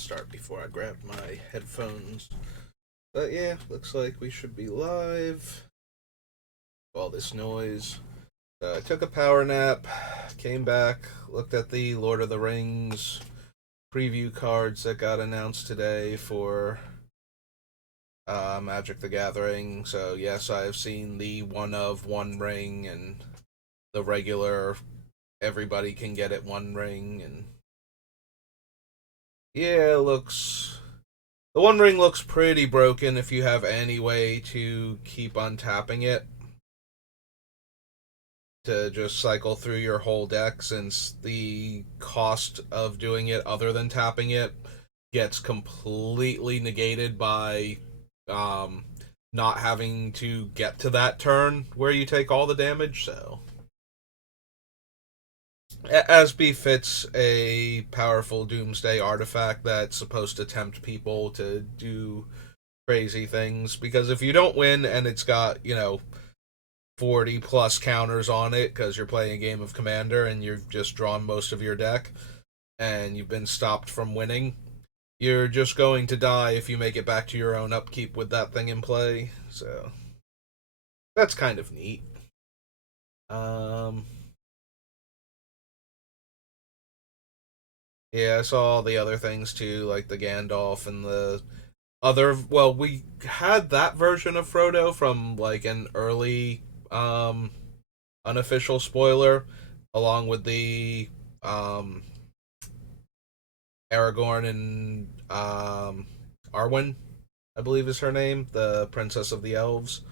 start before I grab my headphones. But yeah, looks like we should be live. All this noise. I took a power nap, came back, looked at the Lord of the Rings preview cards that got announced today for Magic the Gathering. So yes, I have seen the one of one ring and the regular everybody can get it one ring, and yeah, it looks the one ring looks pretty broken if you have any way to keep untapping it to just cycle through your whole deck, since the cost of doing it other than tapping it gets completely negated by um, not having to get to that turn where you take all the damage. So, as befits a powerful Doomsday artifact that's supposed to tempt people to do crazy things, because if you don't win and it's got, 40 plus counters on it because you're playing a game of Commander and you've just drawn most of your deck and you've been stopped from winning, you're just going to die if you make it back to your own upkeep with that thing in play. So that's kind of neat. Um, yeah, I saw all the other things too, like the Gandalf and the other. Well, we had that version of Frodo from like an early unofficial spoiler, along with the um, Aragorn and Arwen, I believe is her name, the Princess of the Elves.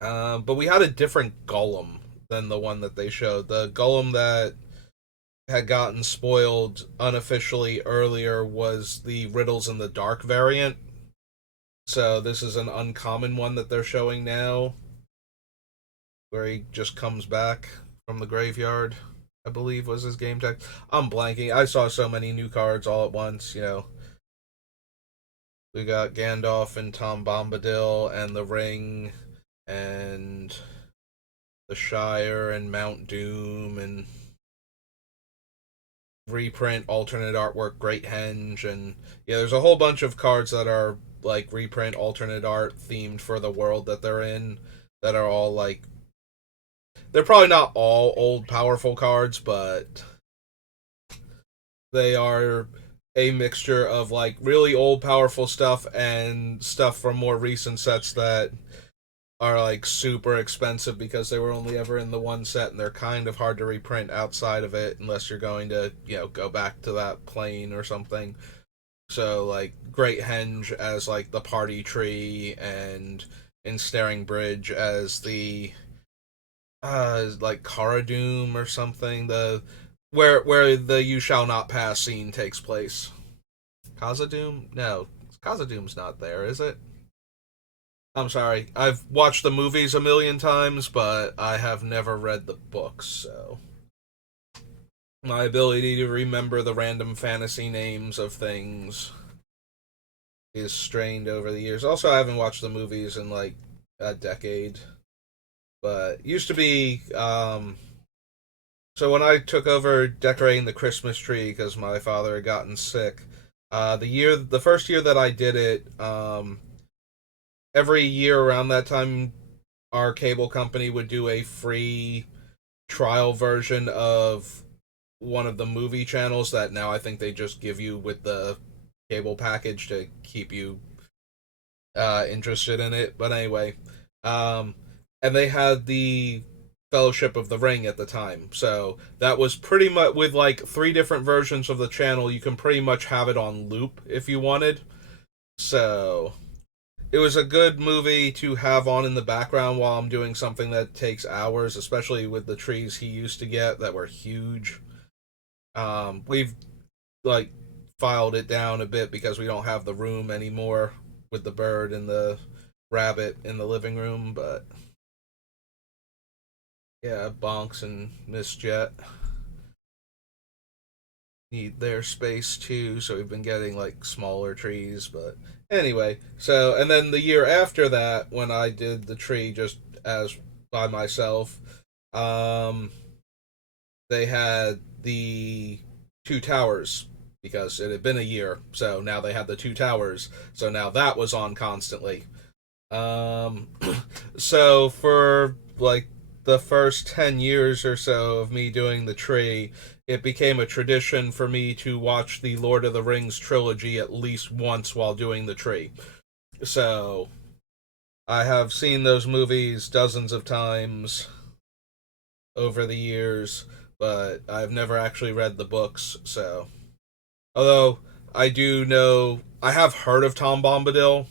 But we had a different Gollum than the one that they showed. The Gollum that had gotten spoiled unofficially earlier was the Riddles in the Dark variant. So this is an uncommon one that they're showing now, where he just comes back from the graveyard, I believe was his game tag. I'm blanking. I saw so many new cards all at once. We got Gandalf and Tom Bombadil and the Ring and the Shire and Mount Doom and reprint, alternate artwork, Great Henge, and yeah, there's a whole bunch of cards that are like reprint, alternate art themed for the world that they're in, that are all like, they're probably not all old powerful cards, but they are a mixture of like really old powerful stuff and stuff from more recent sets that are like super expensive because they were only ever in the one set, and they're kind of hard to reprint outside of it unless you're going to, go back to that plane or something. So like Great Henge as like the party tree, and Ensnaring Bridge as the like Cara Doom or something, the where the You Shall Not Pass scene takes place. Khazad-dûm? No, Khazad-dûm's not there, is it? I'm sorry. I've watched the movies a million times, but I have never read the books, so my ability to remember the random fantasy names of things is strained over the years. Also, I haven't watched the movies in like a decade, but used to be. So when I took over decorating the Christmas tree because my father had gotten sick, the first year that I did it, every year around that time, our cable company would do a free trial version of one of the movie channels that now I think they just give you with the cable package to keep you interested in it. But anyway, um, and they had the Fellowship of the Ring at the time, so that was pretty much with like three different versions of the channel. You can pretty much have it on loop if you wanted. So it was a good movie to have on in the background while I'm doing something that takes hours, especially with the trees he used to get that were huge. We've like filed it down a bit because we don't have the room anymore with the bird and the rabbit in the living room, but yeah, Bonks and Miss Jet need their space too, so we've been getting like smaller trees, but anyway, so and then the year after that when I did the tree just as by myself, um they had the two towers because it had been a year. So now they had the two towers. So now that was on constantly. Um, so for like the first 10 years or so of me doing the tree, it became a tradition for me to watch the Lord of the Rings trilogy at least once while doing the tree. So I have seen those movies dozens of times over the years, but I've never actually read the books. So, although I do know, I have heard of Tom Bombadil.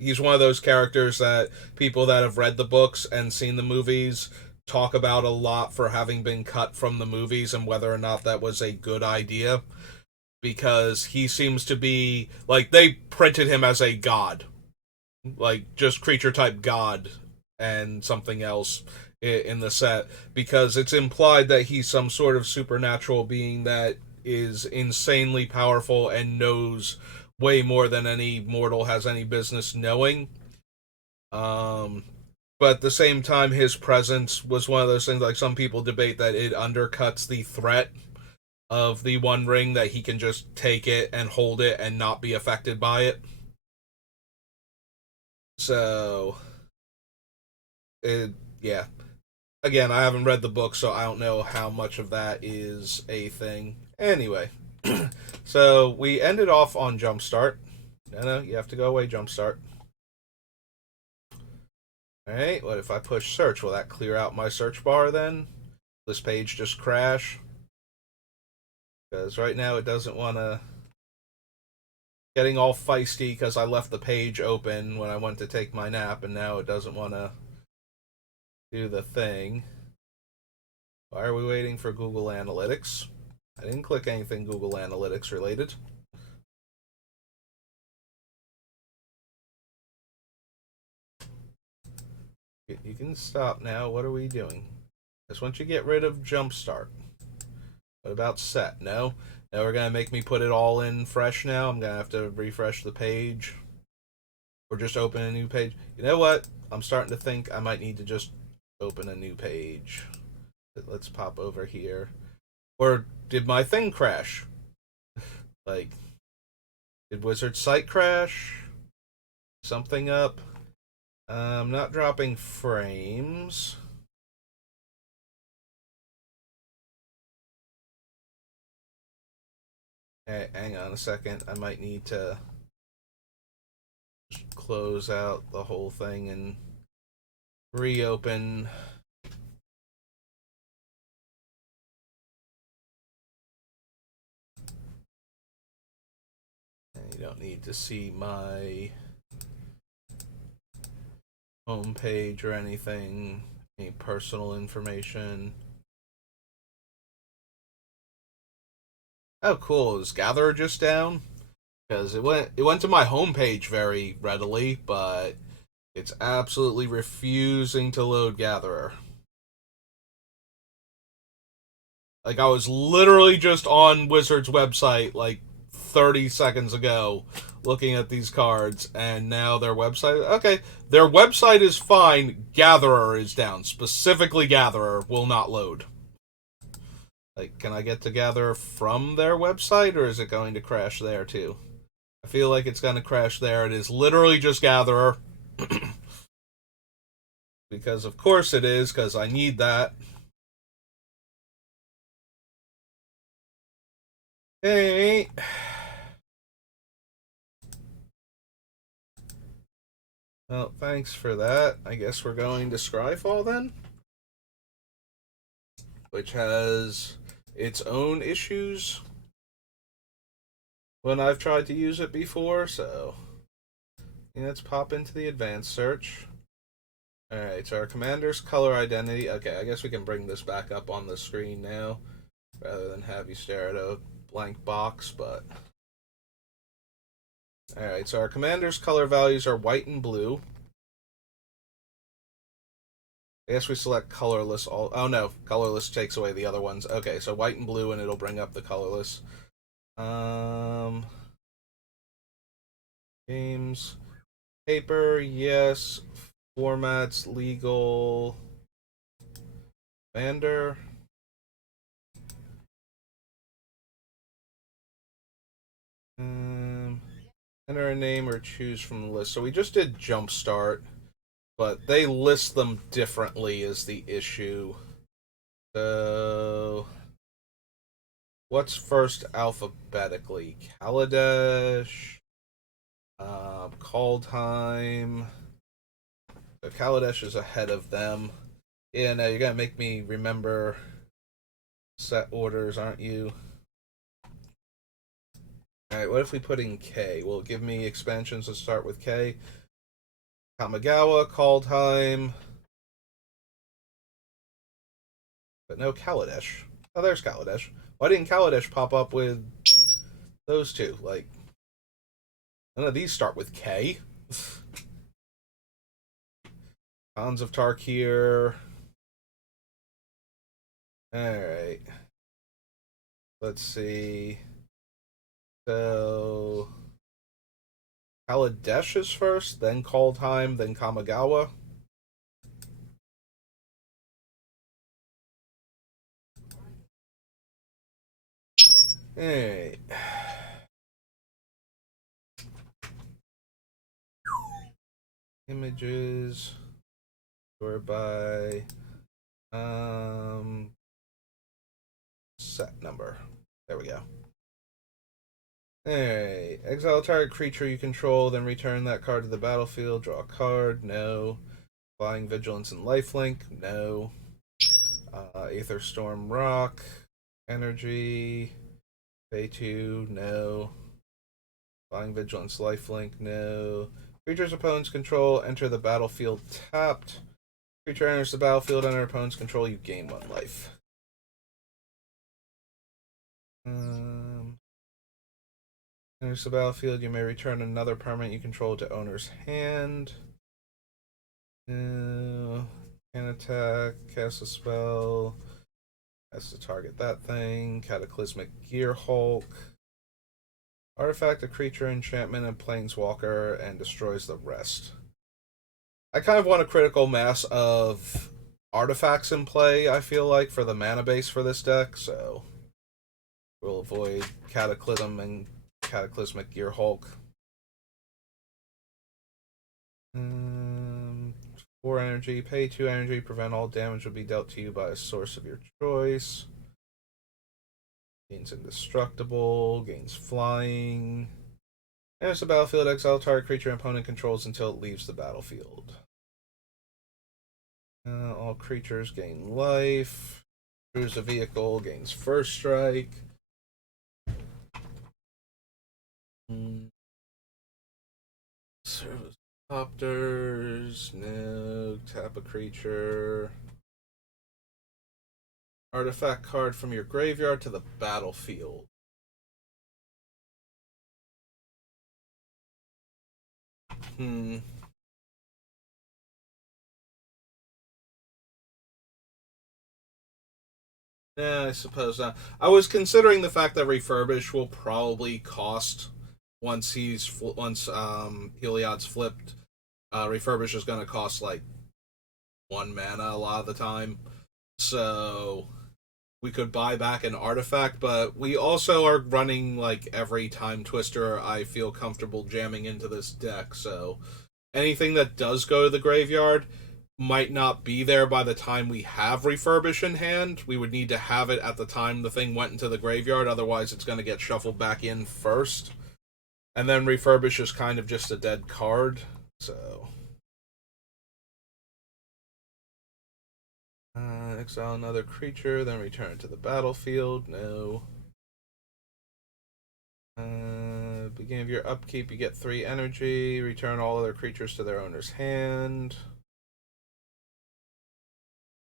He's one of those characters that people that have read the books and seen the movies talk about a lot for having been cut from the movies and whether or not that was a good idea, because he seems to be like they printed him as a god, like just creature type god and something else in the set, because it's implied that he's some sort of supernatural being that is insanely powerful and knows way more than any mortal has any business knowing. Um, but at the same time, his presence was one of those things, like some people debate that it undercuts the threat of the One Ring, that he can just take it and hold it and not be affected by it. So, it, yeah. Again, I haven't read the book, so I don't know how much of that is a thing. Anyway, so we ended off on Jumpstart. No, you have to go away, Jumpstart. Alright, what if I push search? Will that clear out my search bar then? This page just crash? Because right now it doesn't want to. Getting all feisty because I left the page open when I went to take my nap, and now it doesn't want to do the thing. Why are we waiting for Google Analytics? I didn't click anything Google Analytics related. You can stop now. What are we doing? Just once you get rid of Jumpstart. What about set? No? Now we're going to make me put it all in fresh now. I'm going to have to refresh the page. Or just open a new page. You know what? I'm starting to think I might need to just open a new page. Let's pop over here. Or did my thing crash? Like, did Wizard site crash? Something up? I'm not dropping frames. Hey, hang on a second. I might need to close out the whole thing and reopen. You don't need to see my home page or anything, any personal information. Oh, cool! Is Gatherer just down? Because it went to my home page very readily, but it's absolutely refusing to load Gatherer. Like, I was literally just on Wizard's website like 30 seconds ago looking at these cards, and now their website. Okay, their website is fine. Gatherer is down. Specifically, Gatherer will not load. Like, can I get to Gatherer from their website, or is it going to crash there too? I feel like it's going to crash there. It is literally just Gatherer. Because, of course, it is, because I need that. Hey. Well, thanks for that. I guess we're going to Scryfall then? Which has its own issues when I've tried to use it before, so yeah, let's pop into the advanced search. Alright, so our commander's color identity. Okay, I guess we can bring this back up on the screen now rather than have you stare at a blank box, but alright, so our commander's color values are white and blue. I guess we select colorless all. Oh no, colorless takes away the other ones. Okay, so white and blue, and it'll bring up the colorless. Um, games, paper, yes. Formats, legal. Vander. Enter a name or choose from the list. So we just did Jumpstart, but they list them differently is the issue. So what's first alphabetically? Kaladesh, Kaldheim. So Kaladesh is ahead of them. Yeah, now you're gonna make me remember set orders, aren't you? Alright, what if we put in K? Will it give me expansions that start with K? Kamigawa, Kaldheim. But no Kaladesh. Oh, there's Kaladesh. Why didn't Kaladesh pop up with those two? Like, none of these start with K. Khans of Tarkir. Alright. Let's see. So Kaladesh is first, then Kaldheim, then Kamigawa. Alright. Images. Or by set number. There we go. Alright. Exile a target creature you control, then return that card to the battlefield. Draw a card. No. Flying Vigilance and Lifelink. No. Aether Storm Rock. Energy. Pay 2. No. Flying Vigilance Lifelink. No. Creatures opponents control enter the battlefield tapped. Creature enters the battlefield under opponent's control, you gain 1 life. Enters the battlefield, you may return another permanent you control to owner's hand. Can attack, cast a spell, has to target that thing. Cataclysmic Gear Hulk. Artifact, a creature, enchantment, and planeswalker, and destroys the rest. I kind of want a critical mass of artifacts in play, I feel like, for the mana base for this deck, so we'll avoid Cataclysm and Cataclysmic Gear Hulk. 4 energy, pay 2 energy, prevent all damage will be dealt to you by a source of your choice. Gains indestructible, gains flying. Enters the battlefield, exile target creature opponent controls until it leaves the battlefield. All creatures gain life. Cruise a vehicle, gains first strike. Service copters, no. Tap a creature. Artifact card from your graveyard to the battlefield. Yeah, I suppose not. I was considering the fact that refurbish will probably cost once Heliod's flipped. Refurbish is going to cost like 1 mana a lot of the time, so we could buy back an artifact. But we also are running like every time Twister I feel comfortable jamming into this deck. So anything that does go to the graveyard might not be there by the time we have refurbish in hand. We would need to have it at the time the thing went into the graveyard, otherwise it's going to get shuffled back in first. And then refurbish is kind of just a dead card, so exile another creature, then return it to the battlefield. No. Beginning of your upkeep, you get 3 energy. Return all other creatures to their owner's hand.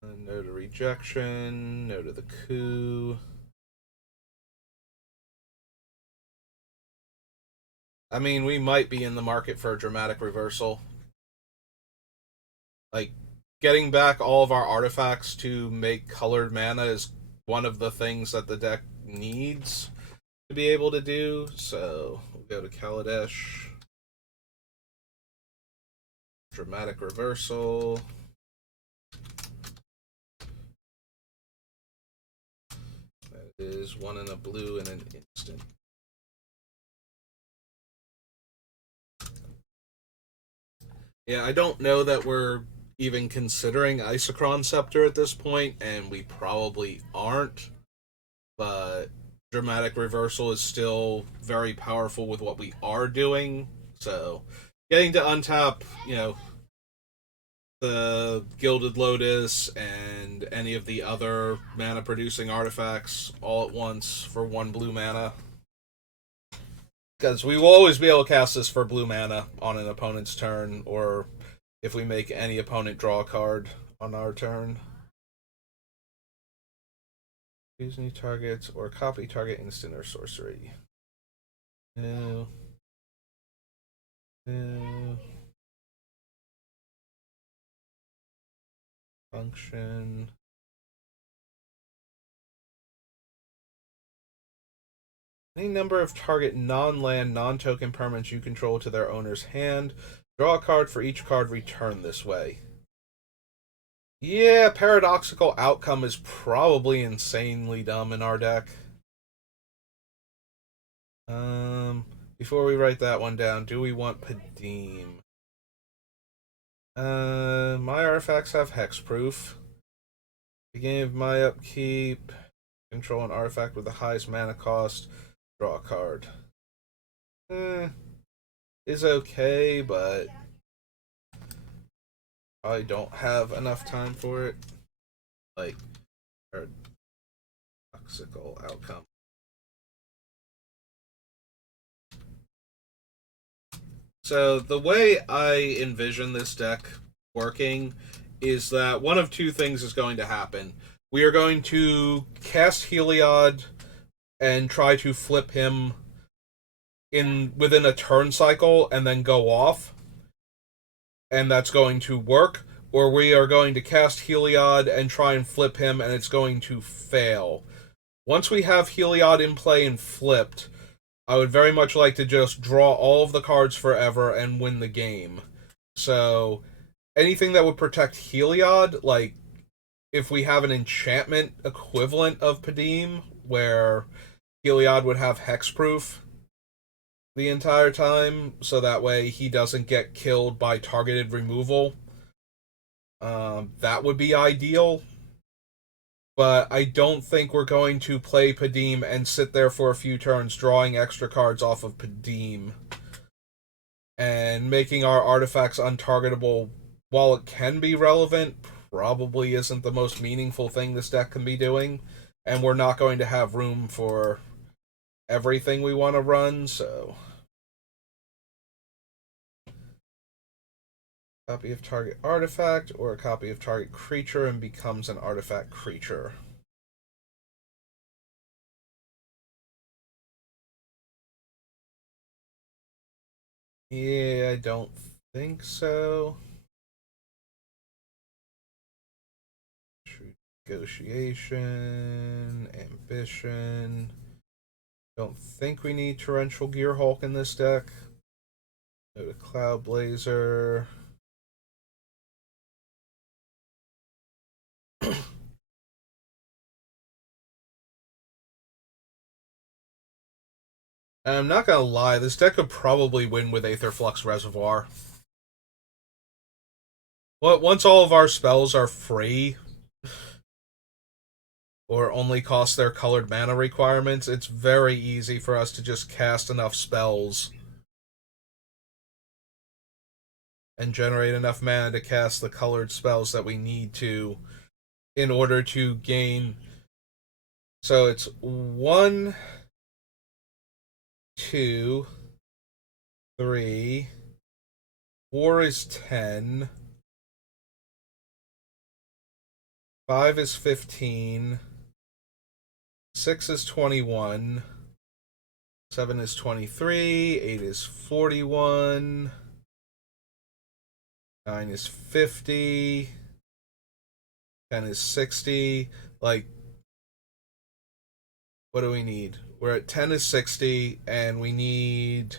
No to rejection. No to the coup. I mean, we might be in the market for a dramatic reversal. Like, getting back all of our artifacts to make colored mana is one of the things that the deck needs to be able to do. So, we'll go to Kaladesh. Dramatic reversal. That is 1 in a blue and an instant. Yeah, I don't know that we're even considering Isochron Scepter at this point, and we probably aren't, but Dramatic Reversal is still very powerful with what we are doing, so getting to untap, the Gilded Lotus and any of the other mana producing artifacts all at once for one blue mana. Because we will always be able to cast this for blue mana on an opponent's turn, or if we make any opponent draw a card on our turn. Use new targets or copy target instant or sorcery. No. No. Function. Any number of target non-land, non-token permanents you control to their owner's hand. Draw a card for each card returned this way. Yeah, Paradoxical Outcome is probably insanely dumb in our deck. Before we write that one down, do we want Padim? My artifacts have hexproof. Beginning of my upkeep, control an artifact with the highest mana cost, draw a card. Is okay, but I don't have enough time for it. Like, Paradoxical Outcome. So the way I envision this deck working is that one of two things is going to happen. We are going to cast Heliod and try to flip him in within a turn cycle and then go off, and that's going to work. Or we are going to cast Heliod and try and flip him, and it's going to fail. Once we have Heliod in play and flipped, I would very much like to just draw all of the cards forever and win the game. So, anything that would protect Heliod, like if we have an enchantment equivalent of Padim, where Heliod would have hexproof the entire time, so that way he doesn't get killed by targeted removal, that would be ideal. But I don't think we're going to play Padim and sit there for a few turns drawing extra cards off of Padim and making our artifacts untargetable. While it can be relevant, probably isn't the most meaningful thing this deck can be doing, and we're not going to have room for everything we want to run, so copy of target artifact or a copy of target creature and becomes an artifact creature. Yeah, I don't think so. Negotiation, ambition. Don't think we need Torrential Gearhulk in this deck. Go to Cloud Blazer. I'm not gonna lie, this deck could probably win with Aetherflux Reservoir. Well, once all of our spells are free, or only cost their colored mana requirements, it's very easy for us to just cast enough spells and generate enough mana to cast the colored spells that we need to in order to gain. So it's 1, 2, 3, 4 is 10, 5 is 15, 6 is 21, 7 is 23, 8 is 41, 9 is 50, 10 is 60. Like, what do we need? We're at 10 is 60, and we need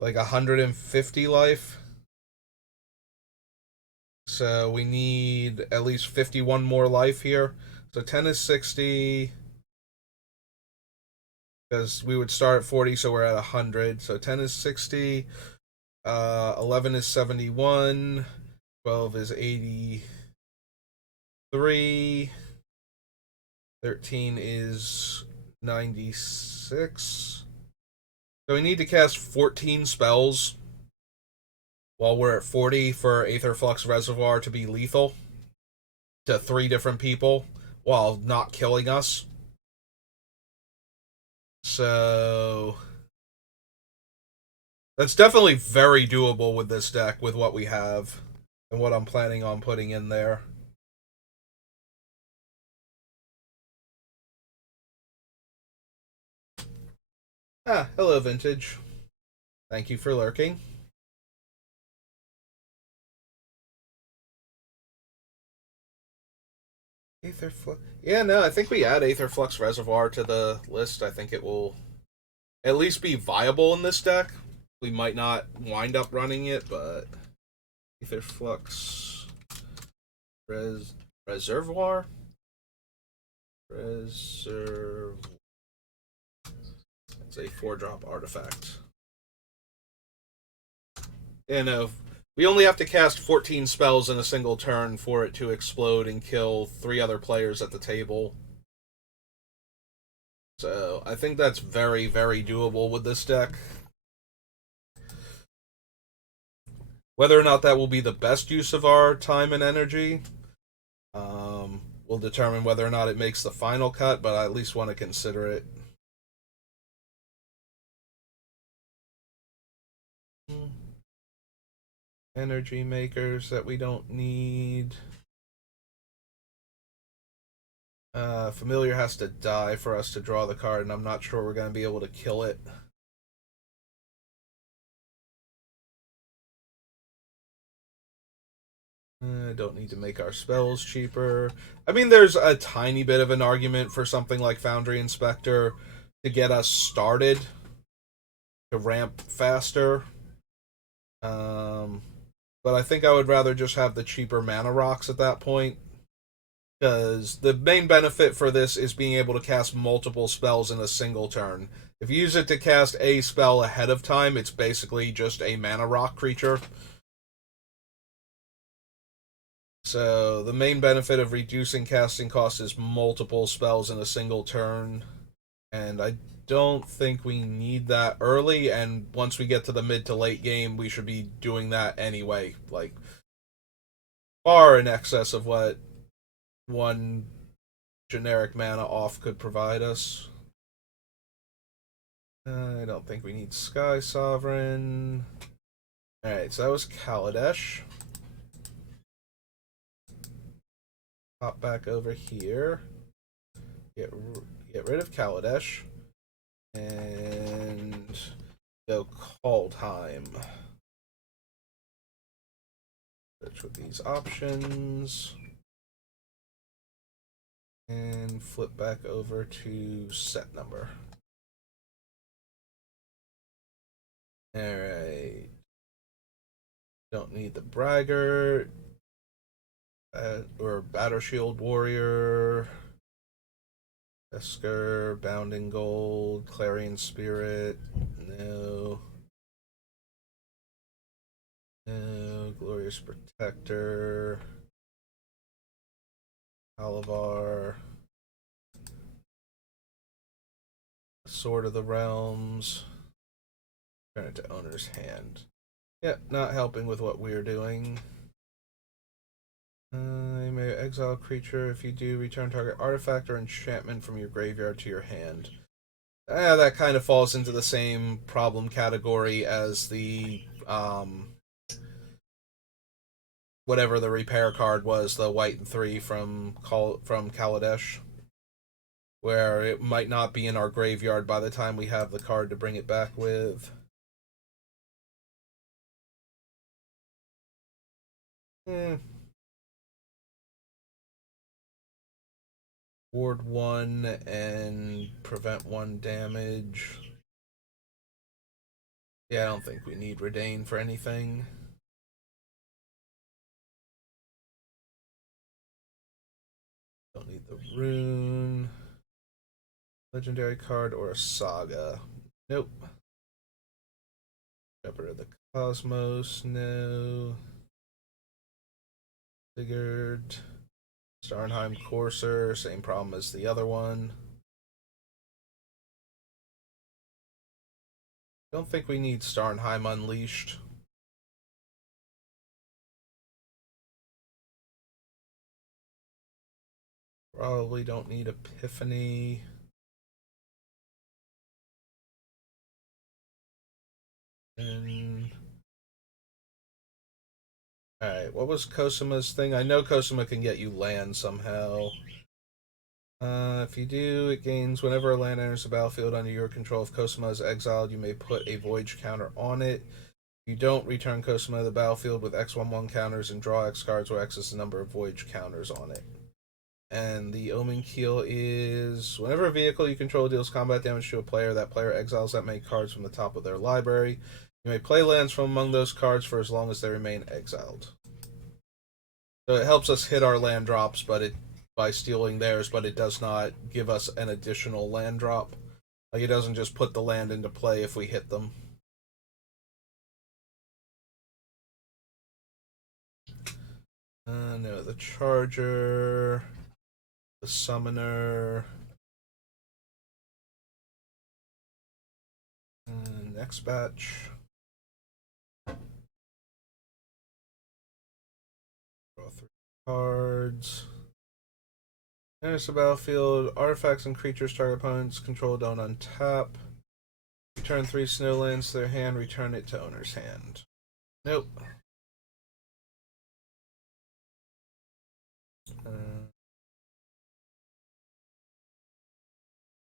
like 150 life. So we need at least 51 more life here. So 10 is 60. Because we would start at 40, so we're at 100. So 10 is 60. 11 is 71. 12 is 83. 13 is 96. So we need to cast 14 spells while we're at 40 for Aetherflux Reservoir to be lethal to 3 different people while not killing us. So that's definitely very doable with this deck with what we have and what I'm planning on putting in there. Ah, hello, Vintage. Thank you for lurking. Aetherflux. Yeah, no, I think we add Aetherflux Reservoir to the list. I think it will at least be viable in this deck. We might not wind up running it, but Aetherflux Reservoir? Reservoir. It's a 4-drop artifact. And we only have to cast 14 spells in a single turn for it to explode and kill 3 other players at the table. So I think that's very, very doable with this deck. Whether or not that will be the best use of our time and energy will determine whether or not it makes the final cut, but I at least want to consider it. Energy makers that we don't need. Familiar has to die for us to draw the card, and I'm not sure we're going to be able to kill it. I don't need to make our spells cheaper. I mean, there's a tiny bit of an argument for something like Foundry Inspector to get us started, to ramp faster. But I think I would rather just have the cheaper mana rocks at that point. Because the main benefit for this is being able to cast multiple spells in a single turn. If you use it to cast a spell ahead of time, it's basically just a mana rock creature. So the main benefit of reducing casting costs is multiple spells in a single turn. And I don't think we need that early, and once we get to the mid to late game, we should be doing that anyway. Like, far in excess of what one generic mana off could provide us. I don't think we need Sky Sovereign. Alright, so that was Kaladesh. Hop back over here. Get rid of Kaladesh. And go Kaldheim. Search with these options. And flip back over to set number. Alright. Don't need the Braggart. Or Battle Shield Warrior. Esker, Bounding Gold, Clarion Spirit. No. No. Glorious Protector. Alavar. Sword of the Realms. Turn it to Owner's Hand. Yep, not helping with what we're doing. You may exile a creature. If you do, return target artifact or enchantment from your graveyard to your hand. That kind of falls into the same problem category as the whatever the repair card was, the white and 3 from Kaladesh, where it might not be in our graveyard by the time we have the card to bring it back with. Ward 1 and prevent 1 damage. Yeah, I don't think we need Redain for anything. Don't need the rune. Legendary card or a saga. Nope. Shepherd of the Cosmos, no. Sigurd. Starnheim Courser, same problem as the other one. Don't think we need Starnheim Unleashed. Probably don't need Epiphany. And alright, what was Cosima's thing? I know Cosima can get you land somehow. If you do, it gains whenever a land enters the battlefield under your control. If Cosima is exiled, you may put a voyage counter on it. If you don't, return Cosima to the battlefield with X11 counters and draw X cards where X is the number of voyage counters on it. And the Omen Keel is whenever a vehicle you control deals combat damage to a player, that player exiles that many cards from the top of their library. You may play lands from among those cards for as long as they remain exiled. So it helps us hit our land drops, but it by stealing theirs, but it does not give us an additional land drop. Like it doesn't just put the land into play if we hit them. No, the Charger, the Summoner. Next batch. Draw 3 cards. Enters the battlefield. Artifacts and creatures target opponents control don't untap. Return 3 snowlands to their hand. Return it to owner's hand. Nope.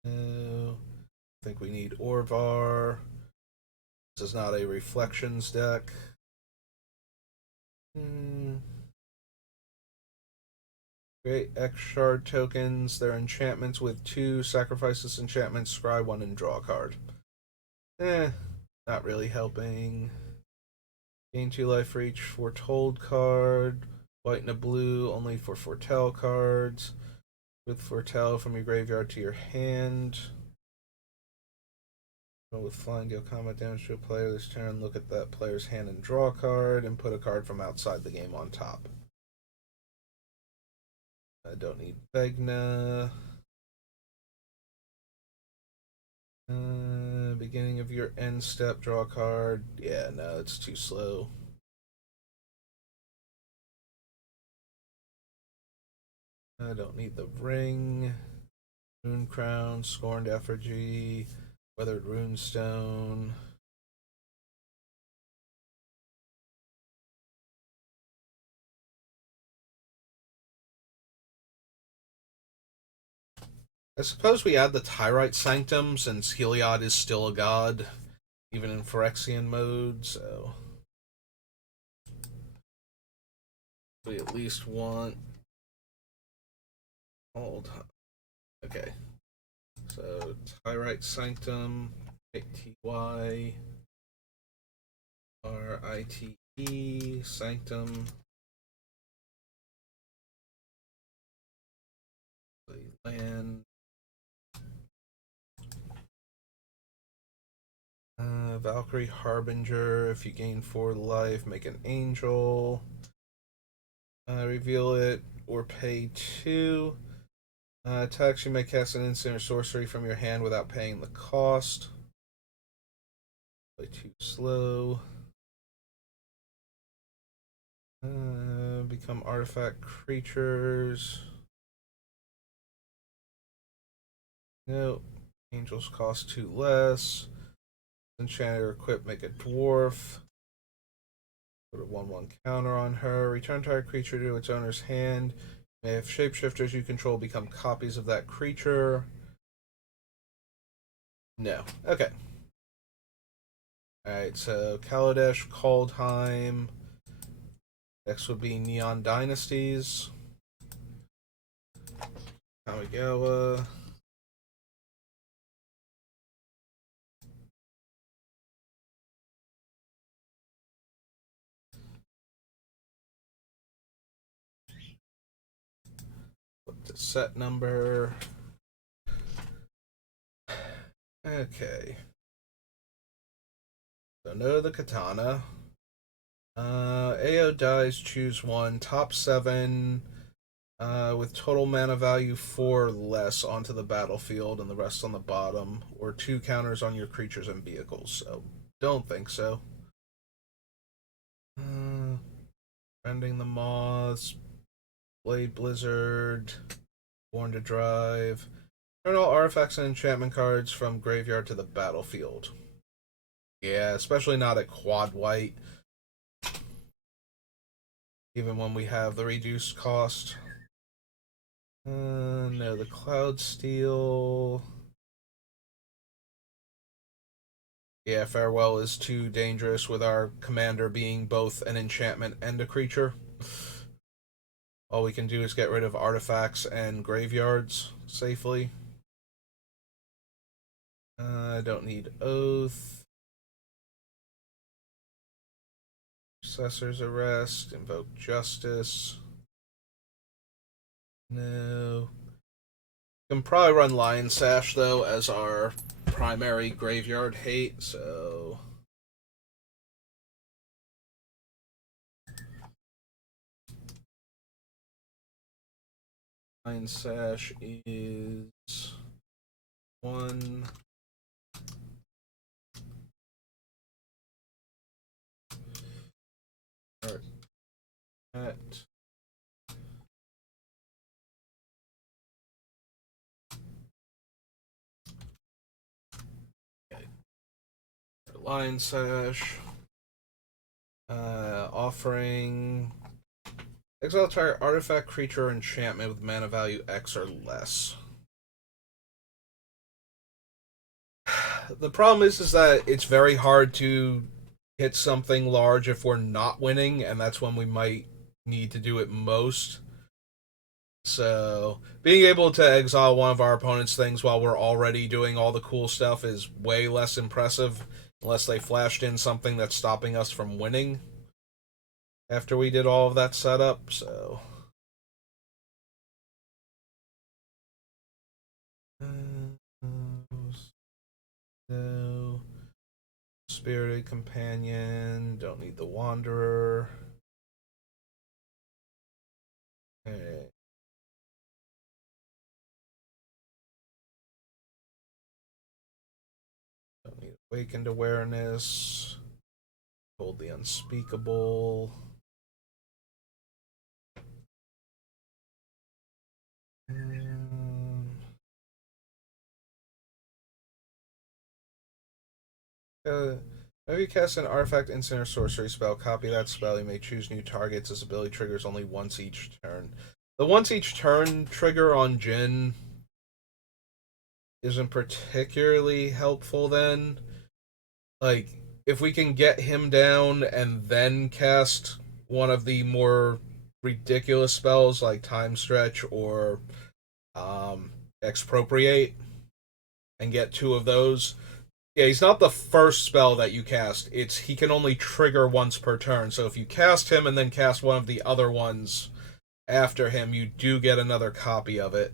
No. I think we need Orvar. This is not a reflections deck. Create X shard tokens. They're enchantments with 2. Sacrifice this enchantment, scry 1, and draw a card. Not really helping. Gain 2 life for each foretold card. White and a blue, only for foretell cards. With foretell from your graveyard to your hand. With flying, deal combat damage to a player this turn. Look at that player's hand and draw a card, and put a card from outside the game on top. I don't need Vegna. Beginning of your end step, draw a card. Yeah, no, it's too slow. I don't need the ring. Rune Crown, Scorned Effigy, Weathered Runestone. I suppose we add the Tyrite Sanctum since Heliod is still a god, even in Phyrexian mode, so we at least want. Hold on. Okay. So Tyrite Sanctum, T-Y R-I-T-E, Sanctum. Land. Valkyrie Harbinger. If you gain 4 life, make an angel. Reveal it or pay 2. Attacks, you may cast an instant or sorcery from your hand without paying the cost. Way too slow. Become artifact creatures. Nope. Angels cost 2 less. Enchanted or equip, make a dwarf. Put a 1/1 counter on her. Return target creature to its owner's hand. If shapeshifters you control become copies of that creature. No. Okay. Alright, so Kaladesh, Kaldheim. Next would be Neon Dynasties. Kamigawa. Put the set number. Okay. So no to the katana. AO dies, choose one. Top 7 with total mana value 4 less onto the battlefield and the rest on the bottom, or 2 counters on your creatures and vehicles. So, don't think so. Ending the Moths, Blade Blizzard, Born to Drive. Turn all artifacts and enchantment cards from graveyard to the battlefield. Yeah, especially not at quad white. Even when we have the reduced cost. No, the Cloud Steel. Yeah, Farewell is too dangerous with our commander being both an enchantment and a creature. All we can do is get rid of artifacts and graveyards safely. I don't need Oath. Successor's Arrest. Invoke Justice. No. Can probably run Lion Sash, though, as our primary graveyard hate, so... Lion Sash is... 1... At Lion Sash. Offering exile target artifact, creature, or enchantment with mana value X or less. The problem is that it's very hard to hit something large if we're not winning, and that's when we might need to do it most. So, being able to exile one of our opponent's things while we're already doing all the cool stuff is way less impressive, unless they flashed in something that's stopping us from winning after we did all of that setup, so... No. Spirited Companion, don't need the Wanderer. Okay. Don't need Awakened Awareness. Hold the Unspeakable. If you cast an artifact, instant, or sorcery spell, copy that spell. You may choose new targets. This ability triggers only once each turn. The once each turn trigger on Jin isn't particularly helpful then. Like, if we can get him down and then cast one of the more ridiculous spells like Time Stretch or Expropriate and get 2 of those. Yeah, he's not the first spell that you cast. It's he can only trigger once per turn. So if you cast him and then cast one of the other ones after him, you do get another copy of it.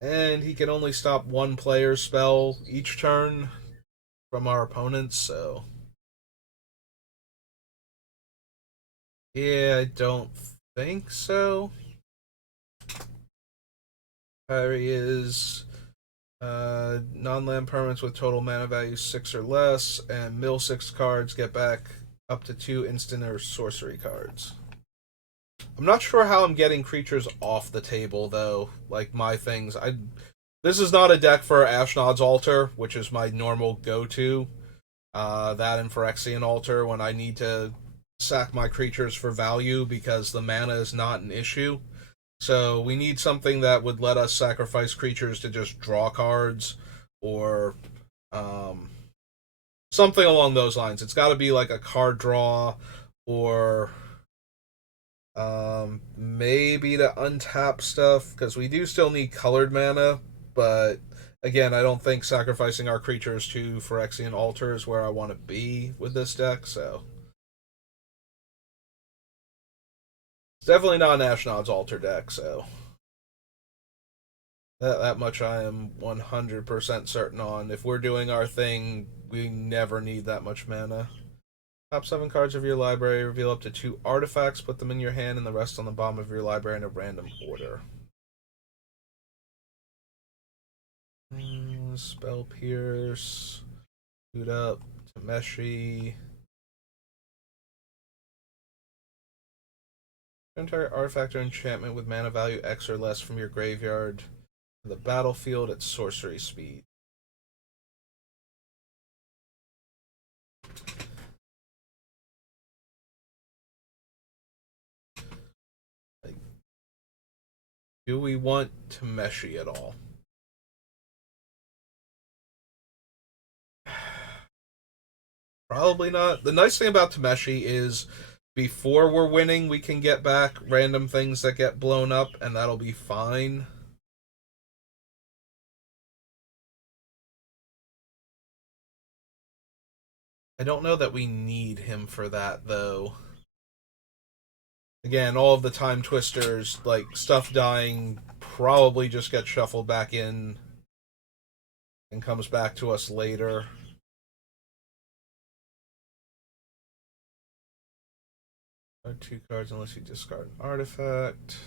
And he can only stop one player's spell each turn from our opponents, so... Yeah, I don't think so. Kyrie is non-land permanents with total mana value 6 or less, and mill 6 cards, get back up to 2 instant or sorcery cards. I'm not sure how I'm getting creatures off the table, though. Like, my things. This is not a deck for Ashnod's Altar, which is my normal go-to. That and Phyrexian Altar when I need to sack my creatures for value because the mana is not an issue. So we need something that would let us sacrifice creatures to just draw cards or something along those lines. It's got to be like a card draw or maybe to untap stuff because we do still need colored mana, but again, I don't think sacrificing our creatures to Phyrexian Altar is where I want to be with this deck, so it's definitely not an Ashnod's Altar deck, so that much I am 100% certain on. If we're doing our thing, we never need that much mana. Top 7 cards of your library, reveal up to 2 artifacts, put them in your hand, and the rest on the bottom of your library in a random order. Spell Pierce, Boot Up, Tameshi. Entire artifact or enchantment with mana value X or less from your graveyard to the battlefield at sorcery speed. Do we want Tameshi at all? Probably not. The nice thing about Tameshi is before we're winning, we can get back random things that get blown up, and that'll be fine. I don't know that we need him for that, though. Again, all of the time twisters, like stuff dying, probably just gets shuffled back in and comes back to us later. Or 2 cards unless you discard an artifact.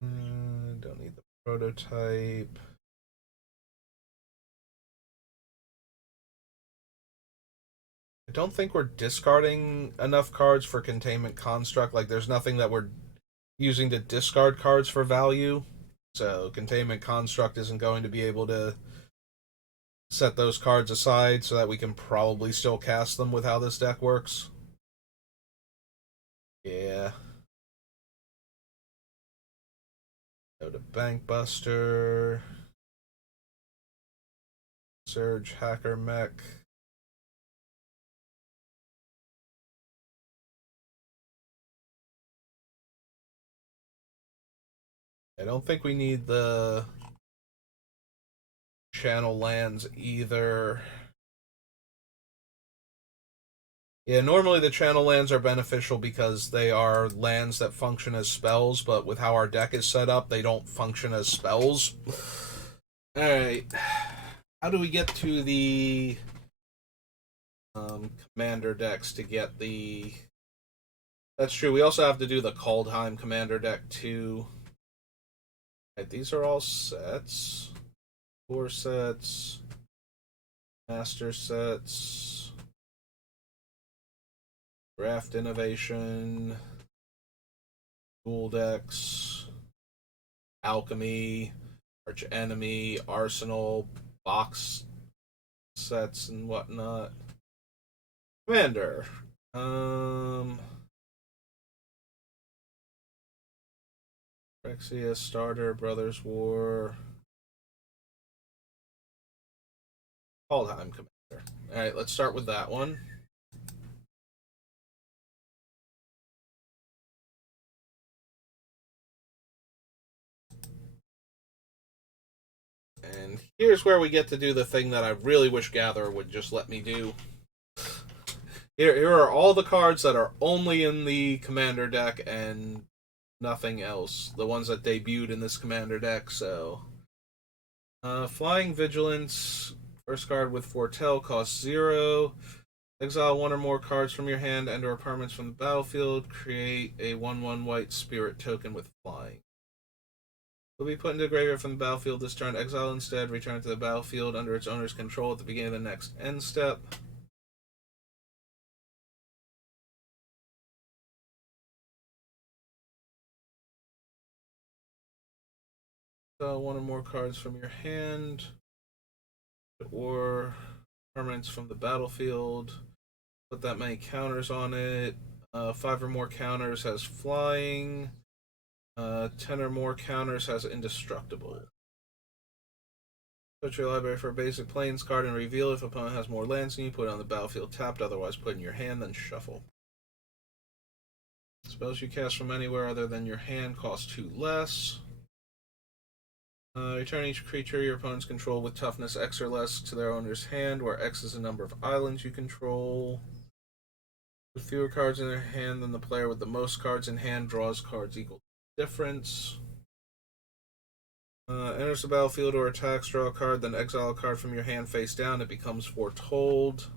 Don't need the prototype. I don't think we're discarding enough cards for Containment Construct. Like, there's nothing that we're using to discard cards for value. So, Containment Construct isn't going to be able to set those cards aside so that we can probably still cast them with how this deck works. Yeah. Go to Bankbuster. Surge Hacker Mech. I don't think we need the channel lands either. Yeah, normally the channel lands are beneficial because they are lands that function as spells, but with how our deck is set up, they don't function as spells. Alright. How do we get to the commander decks to get the... That's true, we also have to do the Kaldheim commander deck too. Right, these are all sets. 4 sets. Master sets. Draft Innovation. Dual decks. Alchemy. Arch Enemy. Arsenal. Box sets and whatnot. Commander. Rexia, Starter, Brothers War. Kaldheim Commander. Alright, let's start with that one. And here's where we get to do the thing that I really wish Gatherer would just let me do. Here are all the cards that are only in the Commander deck and nothing else. The ones that debuted in this Commander deck, so... Flying Vigilance. First card with Foretell costs 0. Exile 1 or more cards from your hand and or permanents from the battlefield. Create a 1/1 white spirit token with flying. Will be put into the graveyard from the battlefield this turn. Exile instead. Return to the battlefield under its owner's control at the beginning of the next end step. Exile 1 or more cards from your hand or permanents from the battlefield. Put that many counters on it. 5 or more counters has flying. 10 or more counters has indestructible. Search your library for a basic plains card and reveal if opponent has more lands than you. Put it on the battlefield tapped, otherwise put it in your hand, then shuffle. Spells you cast from anywhere other than your hand cost 2 less. Return each creature your opponents control with toughness X or less to their owner's hand, where X is the number of islands you control. With fewer cards in their hand than the player with the most cards in hand draws cards equal to difference. Enters the battlefield or attacks, draw a card, then exile a card from your hand face down. It becomes Foretold.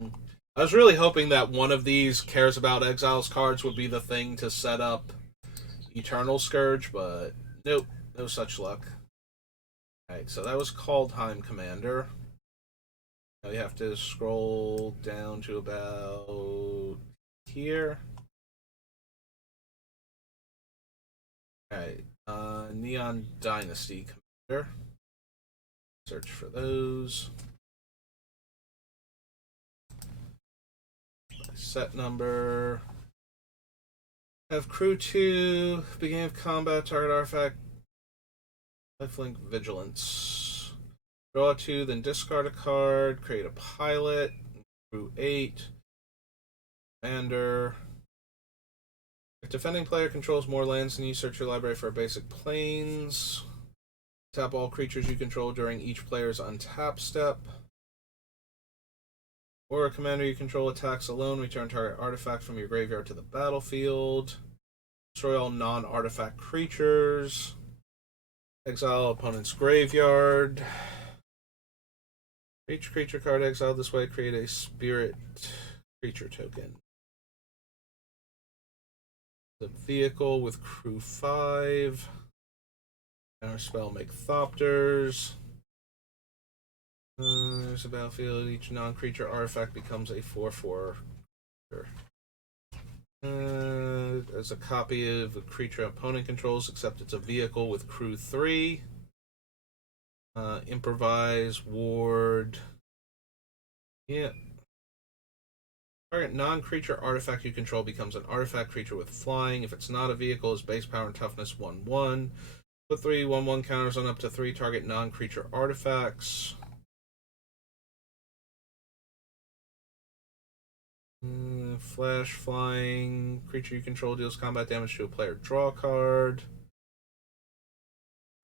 I was really hoping that one of these Cares About Exiles cards would be the thing to set up Eternal Scourge, but nope, no such luck. Alright, so that was Kaldheim Commander. Now we have to scroll down to about here. Alright, Neon Dynasty Commander. Search for those. Set number. Have crew 2, beginning of combat, target artifact, lifelink vigilance. Draw 2, then discard a card, create a pilot, crew 8, commander. If defending player controls more lands than you, search your library for basic planes. Tap all creatures you control during each player's untap step. Or a commander you control attacks alone, return target artifact from your graveyard to the battlefield. Destroy all non-artifact creatures. Exile opponent's graveyard. Each creature card exiled this way, create a spirit creature token. The vehicle with crew 5. Counter spell, make Thopters. There's a battlefield. Each non-creature artifact becomes a 4/4. As a copy of a creature opponent controls, except it's a vehicle with crew 3. Improvise, ward. Yeah. Target non-creature artifact you control becomes an artifact creature with flying. If it's not a vehicle, it's base power and toughness 1/1. Put 3 1/1 counters on up to 3 target non-creature artifacts. Flash, flying. Creature you control deals combat damage to a player. Draw a card.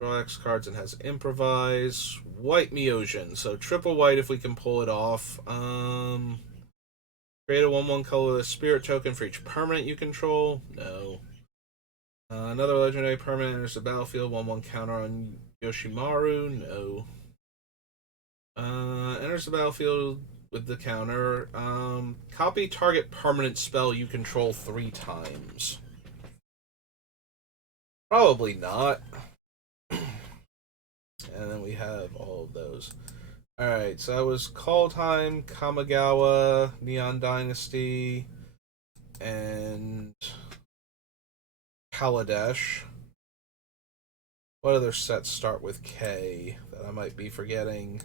Draw X cards and has improvise. White Meosian. So triple white if we can pull it off. Create a 1/1 colorless spirit token for each permanent you control. No. Another legendary permanent enters the battlefield. 1/1 counter on Yoshimaru. No. Enters the battlefield with the counter. Copy target permanent spell you control 3 times. Probably not. And then we have all of those. Alright, so that was Kaldheim, Kamigawa, Neon Dynasty, and Kaladesh. What other sets start with K that I might be forgetting?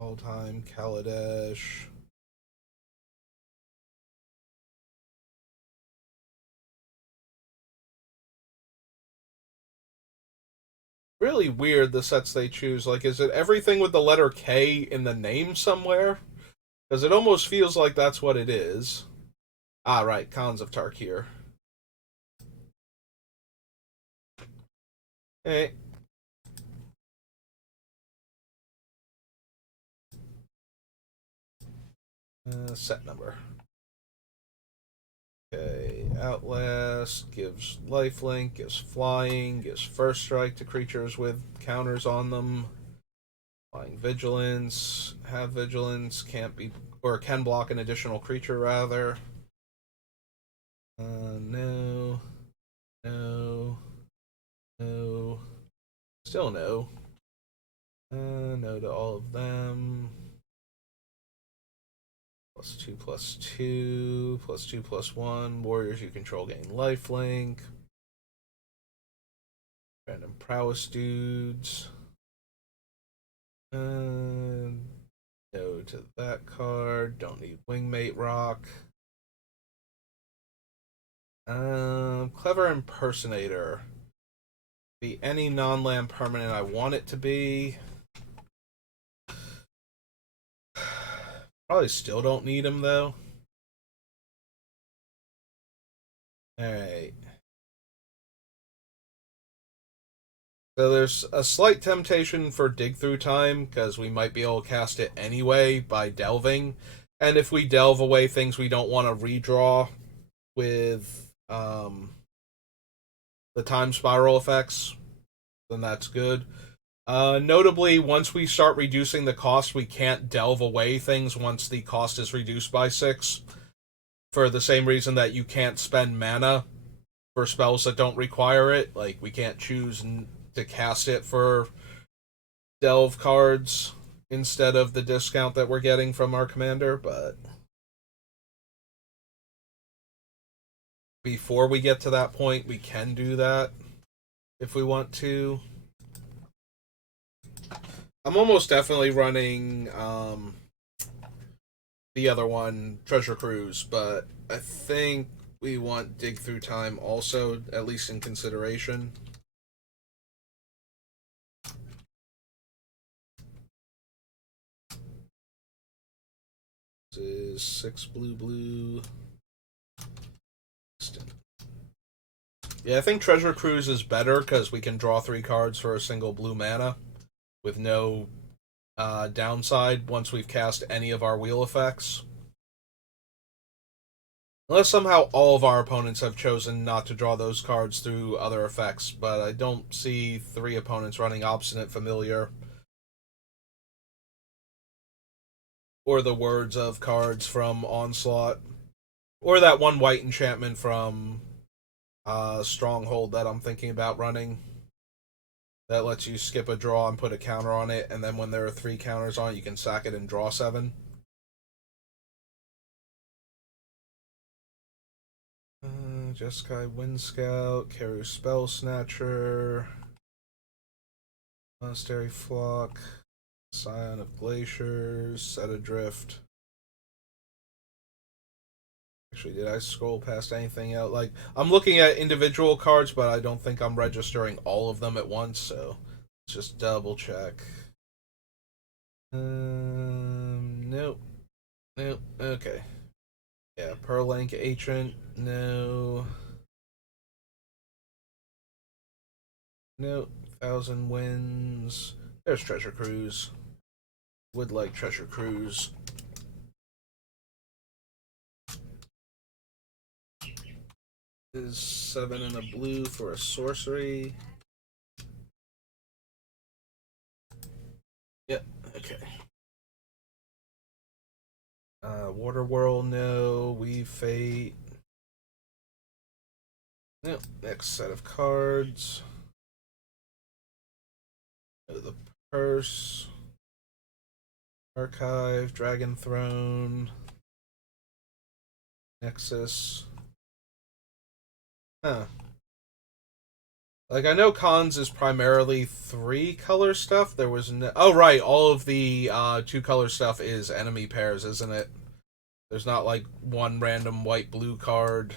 Kaldheim, Kaladesh. Really weird the sets they choose. Like, is it everything with the letter K in the name somewhere? Because it almost feels like that's what it is. Ah, right, Khans of Tarkir. Hey. Set number. Okay, Outlast gives lifelink, gives flying, gives first strike to creatures with counters on them. Flying vigilance, have vigilance, can't be or can block an additional creature rather. No, no, no, still no. No to all of them. +2, +2, +2, +1. Warriors you control gain lifelink. Random prowess dudes. No to that card. Don't need Wingmate Rock. Clever Impersonator. Be any non-land permanent I want it to be. Probably still don't need him though. Alright. So there's a slight temptation for Dig Through Time, because we might be able to cast it anyway by delving. And if we delve away things we don't want to redraw with the time spiral effects, then that's good. Notably, once we start reducing the cost, we can't delve away things once the cost is reduced by 6. For the same reason that you can't spend mana for spells that don't require it. Like, we can't choose to cast it for delve cards instead of the discount that we're getting from our commander, but before we get to that point, we can do that if we want to. I'm almost definitely running the other one, Treasure Cruise, but I think we want Dig Through Time also, at least in consideration. This is 6 blue. Yeah, I think Treasure Cruise is better because we can draw 3 cards for a single blue mana with no downside once we've cast any of our wheel effects. Unless somehow all of our opponents have chosen not to draw those cards through other effects, but I don't see 3 opponents running Obstinate Familiar or the Words of cards from Onslaught, or that one white enchantment from Stronghold that I'm thinking about running. That lets you skip a draw and put a counter on it, and then when there are 3 counters on it, you can sack it and draw 7. Jeskai Wind Scout, Karu Spell Snatcher, Monastery Flock, Scion of Glaciers, Set Adrift. Actually, did I scroll past anything else? Like, I'm looking at individual cards, but I don't think I'm registering all of them at once, so let's just double check. Nope. Nope. Okay. Yeah, Perlink Ancient, no. Nope. Thousand Winds. There's Treasure Cruise. Would like Treasure Cruise. Is 7 and a blue for a sorcery. Yep, okay. Water Whirl, no. Weave Fate. Nope. Next set of cards. The Purse. Archive, Dragon Throne. Nexus. Huh. Like, I know Cons is primarily 3 color stuff. There was no... Oh, right. All of the 2 color stuff is enemy pairs, isn't it? There's not, like, one random white-blue card.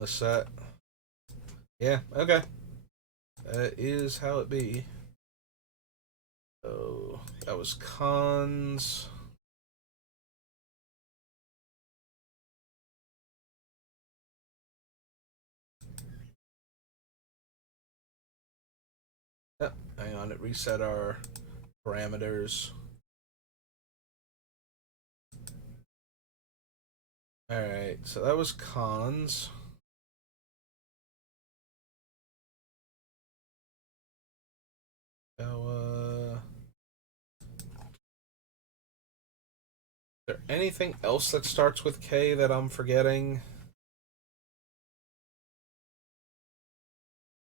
The set. Yeah, okay. That is how it be. So, that was Cons. Oh, hang on, it reset our parameters. Alright, so that was Cons. So, is there anything else that starts with K that I'm forgetting?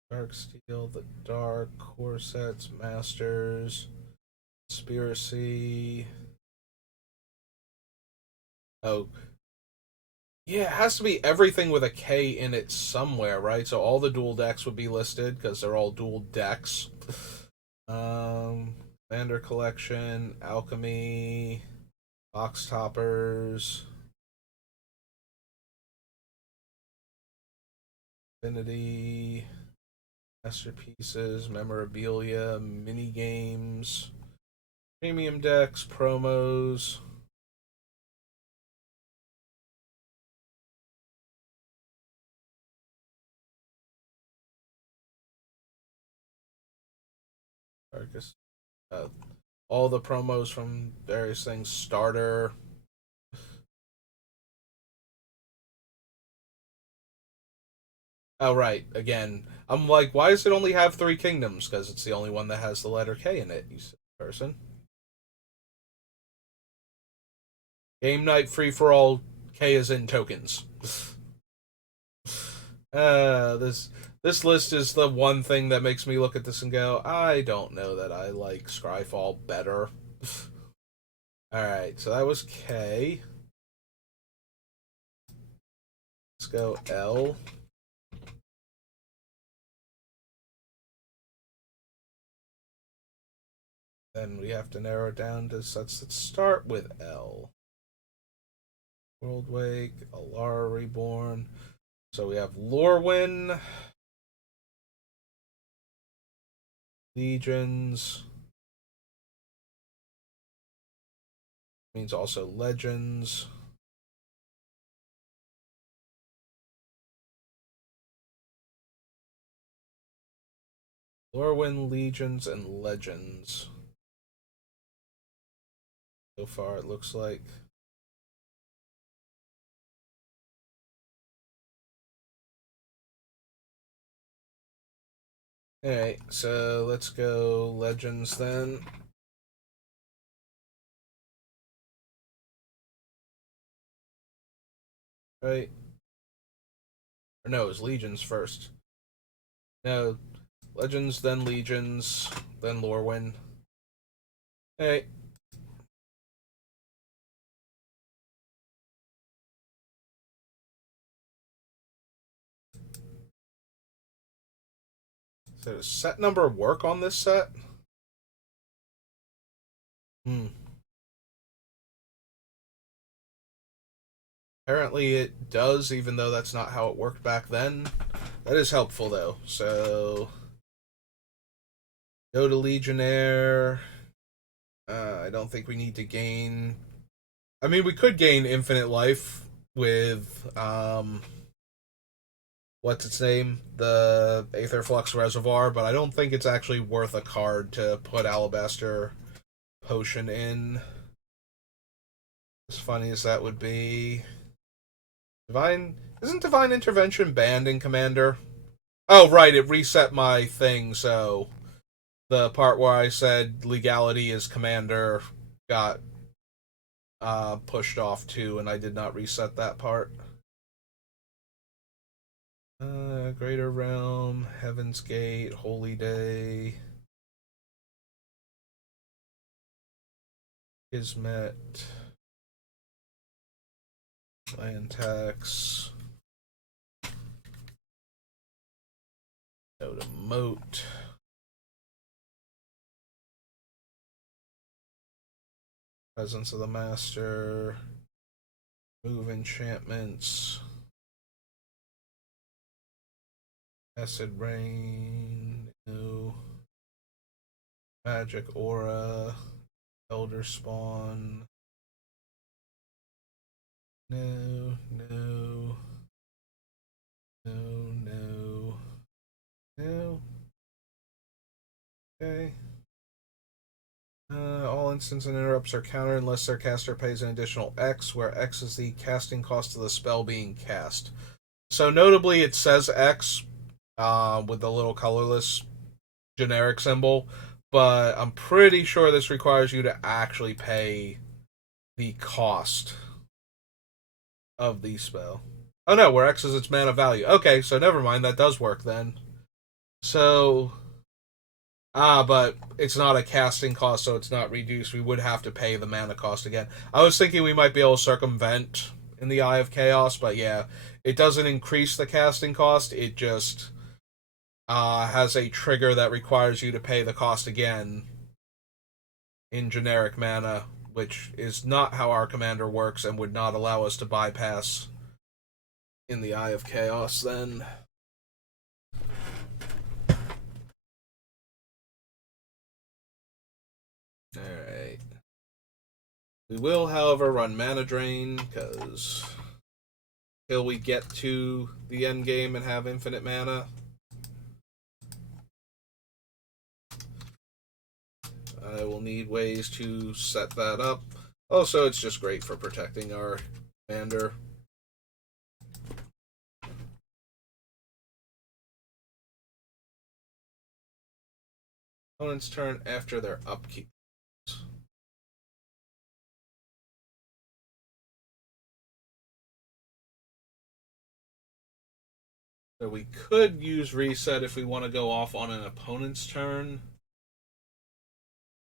Dark Steel, The Dark, Corsets, Masters, Conspiracy. Oh. Yeah, it has to be everything with a K in it somewhere, right? So all the dual decks would be listed because they're all dual decks. Commander Collection, Alchemy, Box Toppers, Infinity, Masterpieces, Memorabilia, Mini Games, Premium Decks, Promos. Uh, all the promos from various things. Starter. Oh, right. Again, I'm like, why does it only have 3 kingdoms? Because it's the only one that has the letter K in it, you person. Game night free for all. K is in tokens. This list is the one thing that makes me look at this and go, I don't know that I like Scryfall better. Alright, so that was K. Let's go L. Then we have to narrow it down to sets that start with L. Worldwake, Alara Reborn. So we have Lorwyn, Legions, means also Legends. Lorwyn, Legions, and Legends. So far, it looks like. Alright, so let's go Legends then. Right? Or no, it was Legions first. No, Legends, then Legions, then Lorwyn. Alright. So does set number work on this set? Apparently it does, even though that's not how it worked back then. That is helpful, though. So, go to Legionnaire. I don't think we need to gain... I mean, we could gain infinite life with, what's its name? The Aetherflux Reservoir, but I don't think it's actually worth a card to put Alabaster Potion in. As funny as that would be... Isn't Divine Intervention banned in Commander? Oh, right, it reset my thing, so the part where I said legality is Commander got pushed off too, and I did not reset that part. Greater Realm, Heaven's Gate, Holy Day, Kismet, Land Tax, go to Moat. Presence of the Master, move enchantments, Acid Rain, no. Magic Aura, Elder Spawn, no, no, no, no, no. Okay. All instants and interrupts are countered unless their caster pays an additional X, where X is the casting cost of the spell being cast. So notably, it says X with the little colorless generic symbol, but I'm pretty sure this requires you to actually pay the cost of the spell. Oh no, where X is its mana value. Okay, so never mind, that does work then. So but it's not a casting cost, so it's not reduced. We would have to pay the mana cost again. I was thinking we might be able to circumvent in the Eye of Chaos, but yeah, it doesn't increase the casting cost. It just has a trigger that requires you to pay the cost again in generic mana, which is not how our commander works and would not allow us to bypass in the Eye of Chaos then. Alright. We will, however, run Mana Drain, because till we get to the end game and have infinite mana, I will need ways to set that up. Also, it's just great for protecting our commander. Opponent's turn after their upkeep. So we could use reset if we want to go off on an opponent's turn.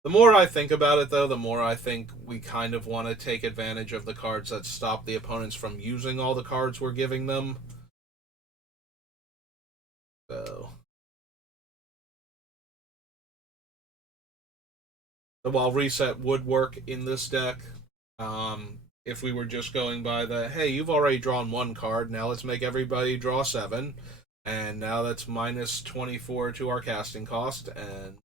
The more I think about it, though, the more I think we kind of want to take advantage of the cards that stop the opponents from using all the cards we're giving them. So while reset would work in this deck, if we were just going by the, hey, you've already drawn one card, now let's make everybody draw 7, and now that's minus 24 to our casting cost, and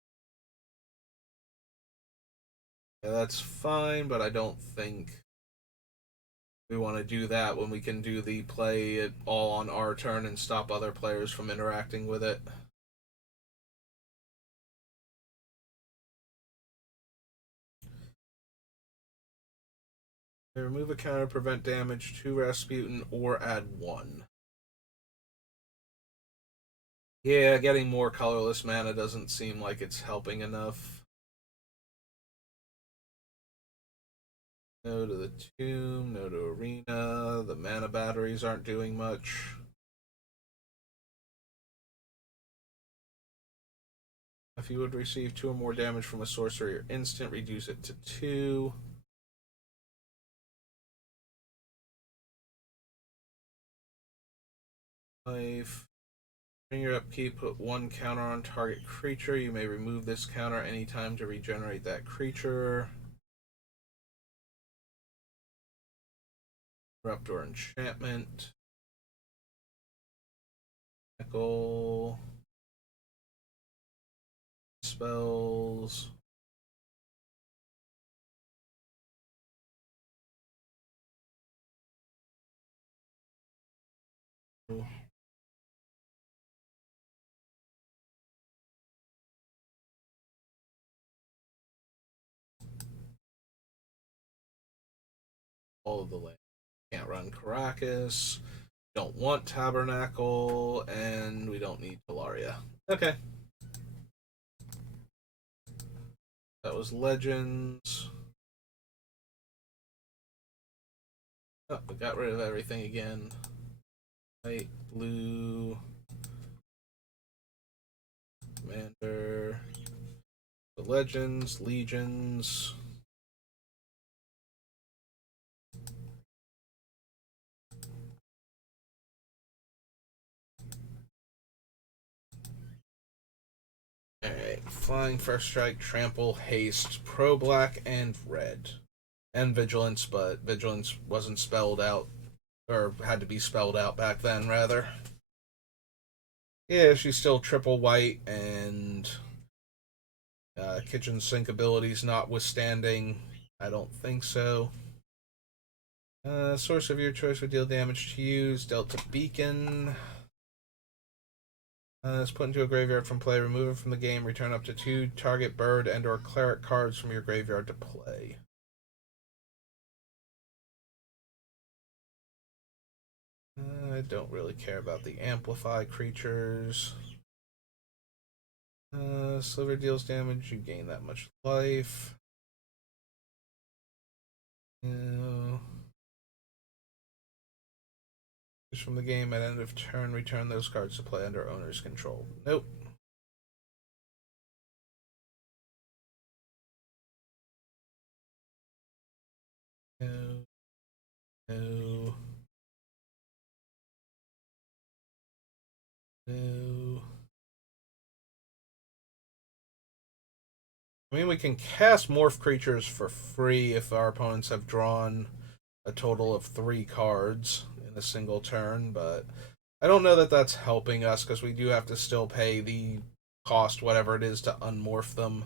yeah, that's fine, but I don't think we want to do that when we can do the play it all on our turn and stop other players from interacting with it. Remove a counter, prevent damage to Rasputin, or add 1. Yeah, getting more colorless mana doesn't seem like it's helping enough. No to the tomb, no to arena. The mana batteries aren't doing much. If you would receive 2 or more damage from a sorcery or instant, reduce it to 2. Life. During your upkeep, put 1 counter on target creature. You may remove this counter anytime to regenerate that creature. Corrupt or enchantment. Tackle. Spells. All of the land. Can't run Caracas. Don't want Tabernacle, and we don't need Talaria. Okay. That was Legends. Oh, we got rid of everything again. White, blue, Commander, the Legends, Legions. Alright, Flying, First Strike, Trample, Haste, Pro Black, and Red. And Vigilance, but Vigilance wasn't spelled out, or had to be spelled out back then, rather. Yeah, she's still triple white, and kitchen sink abilities notwithstanding, I don't think so. Source of your choice would deal damage to you. Delta Beacon. It's put into a graveyard from play. Remove it from the game. Return up to 2 target bird and or cleric cards from your graveyard to play. I don't really care about the amplify creatures. Sliver deals damage. You gain that much life. No. From the game at end of turn, return those cards to play under owner's control. Nope. No. No. No. I mean, we can cast morph creatures for free if our opponents have drawn a total of 3 cards in a single turn, but I don't know that that's helping us because we do have to still pay the cost, whatever it is, to unmorph them.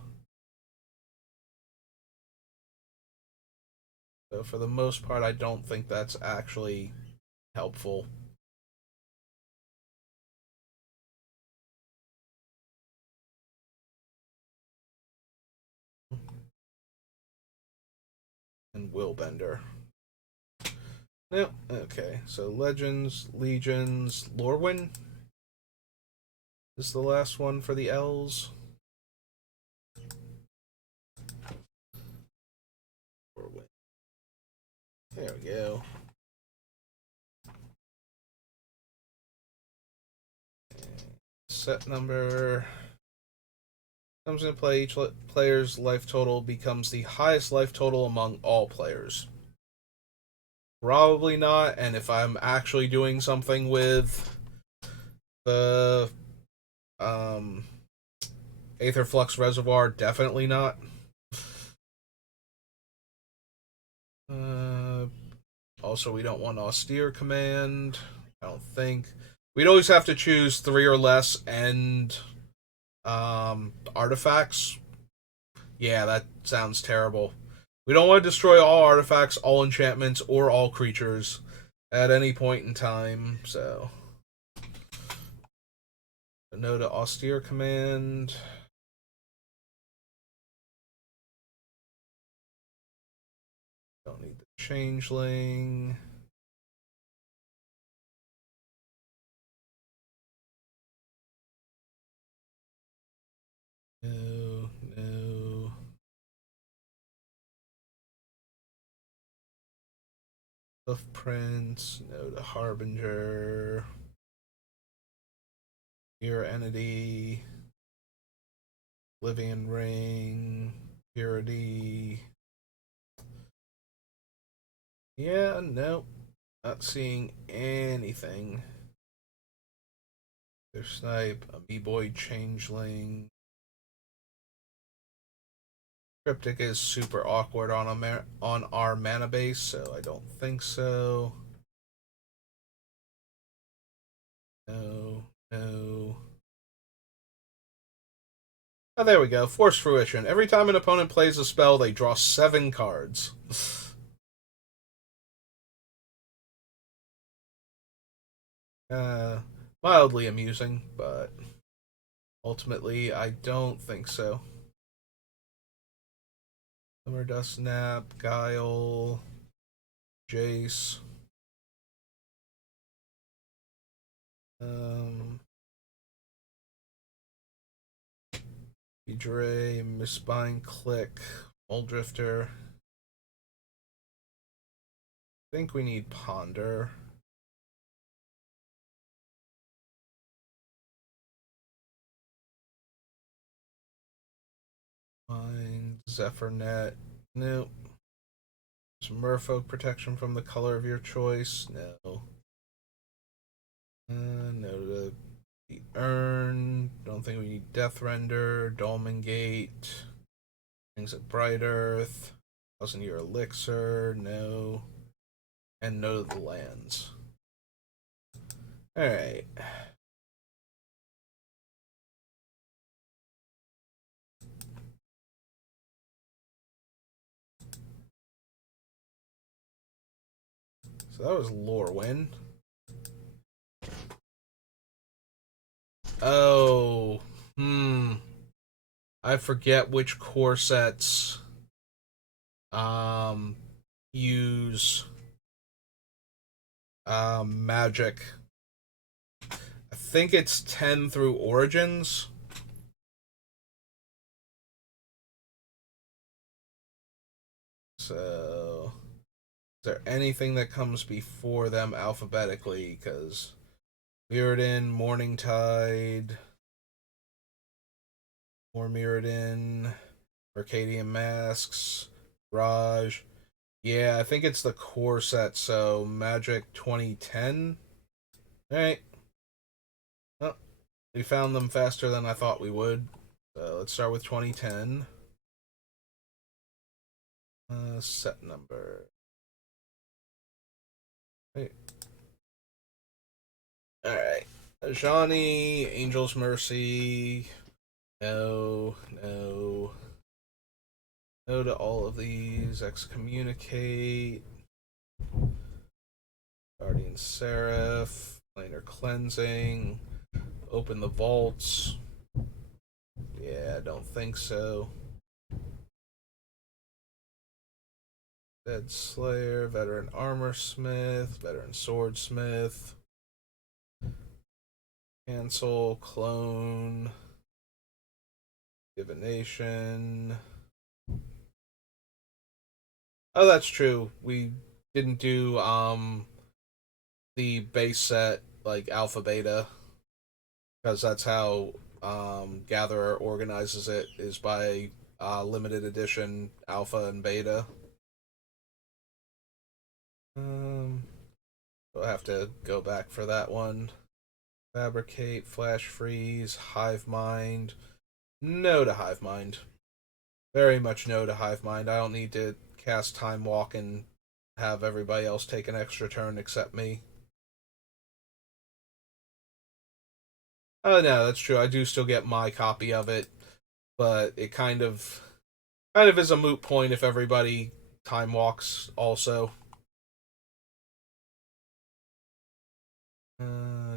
So for the most part, I don't think that's actually helpful. And Willbender. Yep, okay. So Legends, Legions, Lorwyn is the last one for the L's. There we go. Set number comes into play. Each player's life total becomes the highest life total among all players. Probably not. And if I'm actually doing something with the um, Aetherflux Reservoir, definitely not. Also, we don't want Austere Command. I don't think. We'd always have to choose 3 or less and artifacts. Yeah, that sounds terrible. We don't want to destroy all artifacts, all enchantments, or all creatures at any point in time, so. No to Austere Command. Don't need the Changeling. No, no. Hoof Prince. No to Harbinger. Your Entity. Livian Ring. Purity. Yeah, no. Not seeing anything. There's Snipe, Amoeboid Changeling. Cryptic is super awkward on our mana base, so I don't think so. No, no. Oh, there we go. Force Fruition. Every time an opponent plays a spell, they draw 7 cards. uh, Mildly amusing, but ultimately, I don't think so. Summer Dust Nap, Guile, Jace. Dre, Mistbind, Click, Muldrifter. I think we need Ponder. Mind, Zephyrnet. Nope. Some Merfolk protection from the color of your choice. No. No to the Urn. Don't think we need Death Render. Dolmen Gate. Things at Bright Earth. 1,000-Year Elixir. No. And no to the lands. Alright. So that was Lorwyn. Oh. I forget which core sets use magic. I think it's 10 through Origins. So, is there anything that comes before them alphabetically? Because Mirrodin, Morningtide, more Mirrodin, Mercadian Masks, Raj. Yeah, I think it's the core set, so Magic 2010. Alright. Well, we found them faster than I thought we would. So let's start with 2010. Set number. Wait. Alright. Ajani, Angel's Mercy. No, no. No to all of these. Excommunicate. Guardian Seraph. Planar Cleansing. Open the vaults. Yeah, I don't think so. Dead Slayer, Veteran Armor Smith, Veteran Swordsmith. Cancel, Clone. Divination. Oh, that's true. We didn't do the base set like alpha beta because that's how Gatherer organizes it is by limited edition alpha and beta. Um, I'll have to go back for that one. Fabricate, flash freeze, hive mind. No to hive mind. Very much no to hive mind. I don't need to cast time walk and have everybody else take an extra turn except me. Oh no, that's true. I do still get my copy of it, but it kind of is a moot point if everybody time walks also.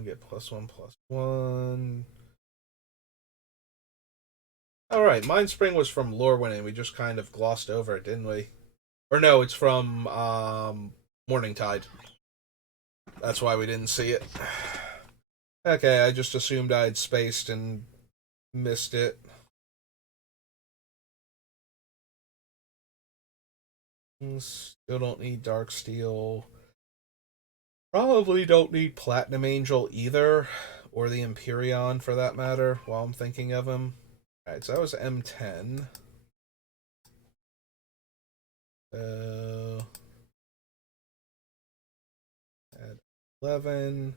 Get +1/+1. All right, Mind Spring was from Lorwyn, we just kind of glossed over it, didn't we? Or no, it's from Morning Tide. That's why we didn't see it. Okay, I just assumed I had spaced and missed it. Still don't need Dark Steel. Probably don't need Platinum Angel either, or the Empyrean for that matter, while I'm thinking of him. Alright, so that was M10. Add 11.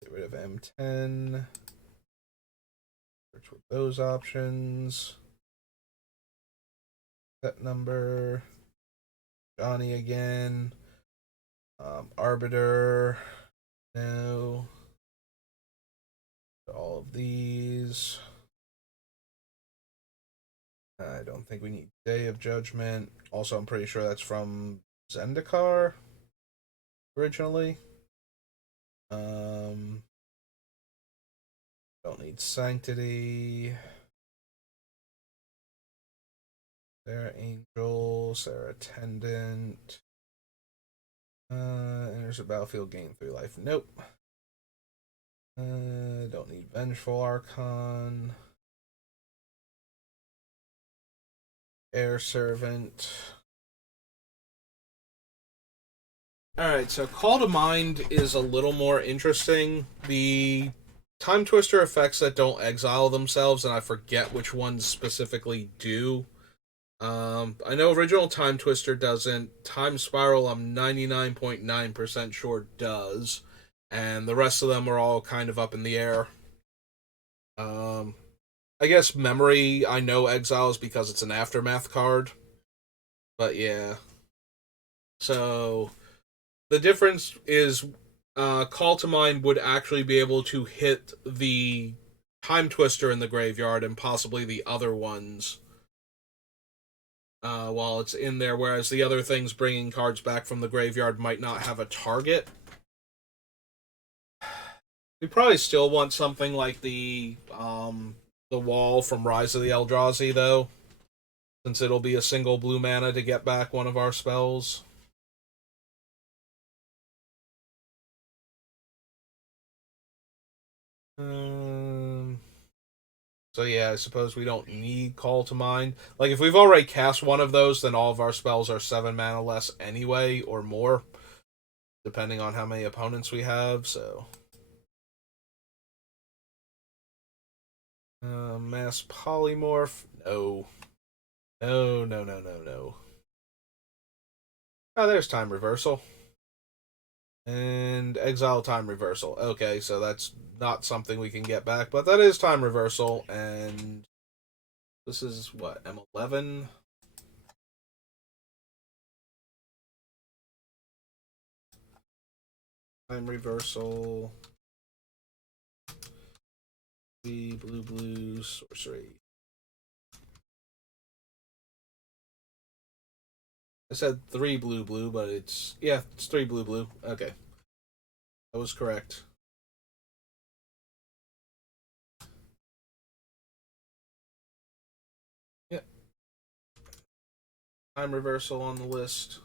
Get rid of M10. Search with those options. Set number. Johnny again. Arbiter. No. All of these. I don't think we need Day of Judgment. Also, I'm pretty sure that's from Zendikar originally. Don't need Sanctity. Sarah Angel, Sarah Attendant. Enters a battlefield, gain 3 life. Nope. Don't need Vengeful Archon. Air Servant. Alright, so Call to Mind is a little more interesting. The Time Twister effects that don't exile themselves, and I forget which ones specifically do. I know original Time Twister doesn't. Time Spiral, I'm 99.9% sure does. And the rest of them are all kind of up in the air. Um, I guess Memory, I know exiles because it's an Aftermath card. But yeah. So, the difference is Call to Mind would actually be able to hit the Time Twister in the graveyard and possibly the other ones while it's in there, whereas the other things bringing cards back from the graveyard might not have a target. We probably still want something like the wall from Rise of the Eldrazi, though, since it'll be a single blue mana to get back one of our spells. Um, so yeah, I suppose we don't need Call to Mind. Like, if we've already cast one of those, then all of our spells are 7 mana less anyway, or more, depending on how many opponents we have, so... Mass Polymorph? No. No, no, no, no, no. Oh, there's Time Reversal. And Exile Time Reversal. Okay, so that's not something we can get back, but that is Time Reversal, and this is what, M11? Time Reversal. The blue sorcery. I said 3 blue, but it's 3 blue. Okay. That was correct. Yep. Time Reversal on the list.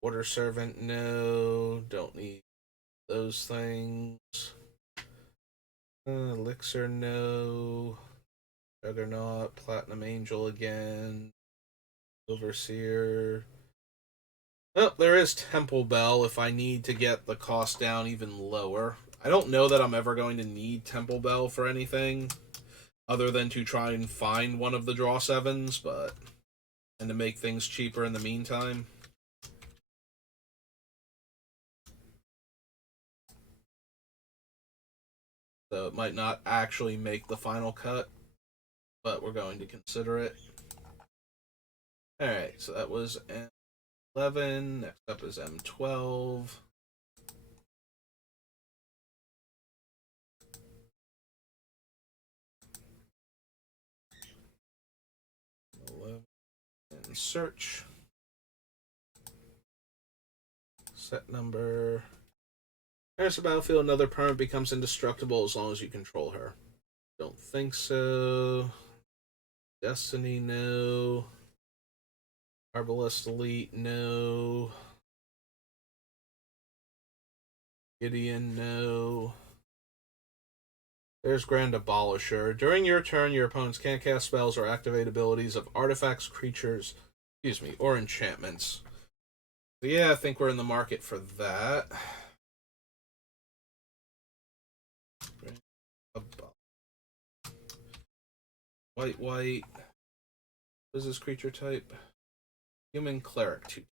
Order Servant, no. Don't need those things. Elixir, no. Juggernaut, Platinum Angel again. Overseer. Well, there is Temple Bell if I need to get the cost down even lower. I don't know that I'm ever going to need Temple Bell for anything other than to try and find one of the draw sevens, but and to make things cheaper in the meantime. So it might not actually make the final cut, but we're going to consider it. Alright, so that was M11. Next up is M12. And search. Set number. There's a battlefield, another permanent becomes indestructible as long as you control her. Don't think so. Destiny, no. Arbalest Elite, no. Gideon, no. There's Grand Abolisher. During your turn, your opponents can't cast spells or activate abilities of artifacts, creatures, or enchantments. So yeah, I think we're in the market for that. White, white. What is this creature type? Human Cleric 2.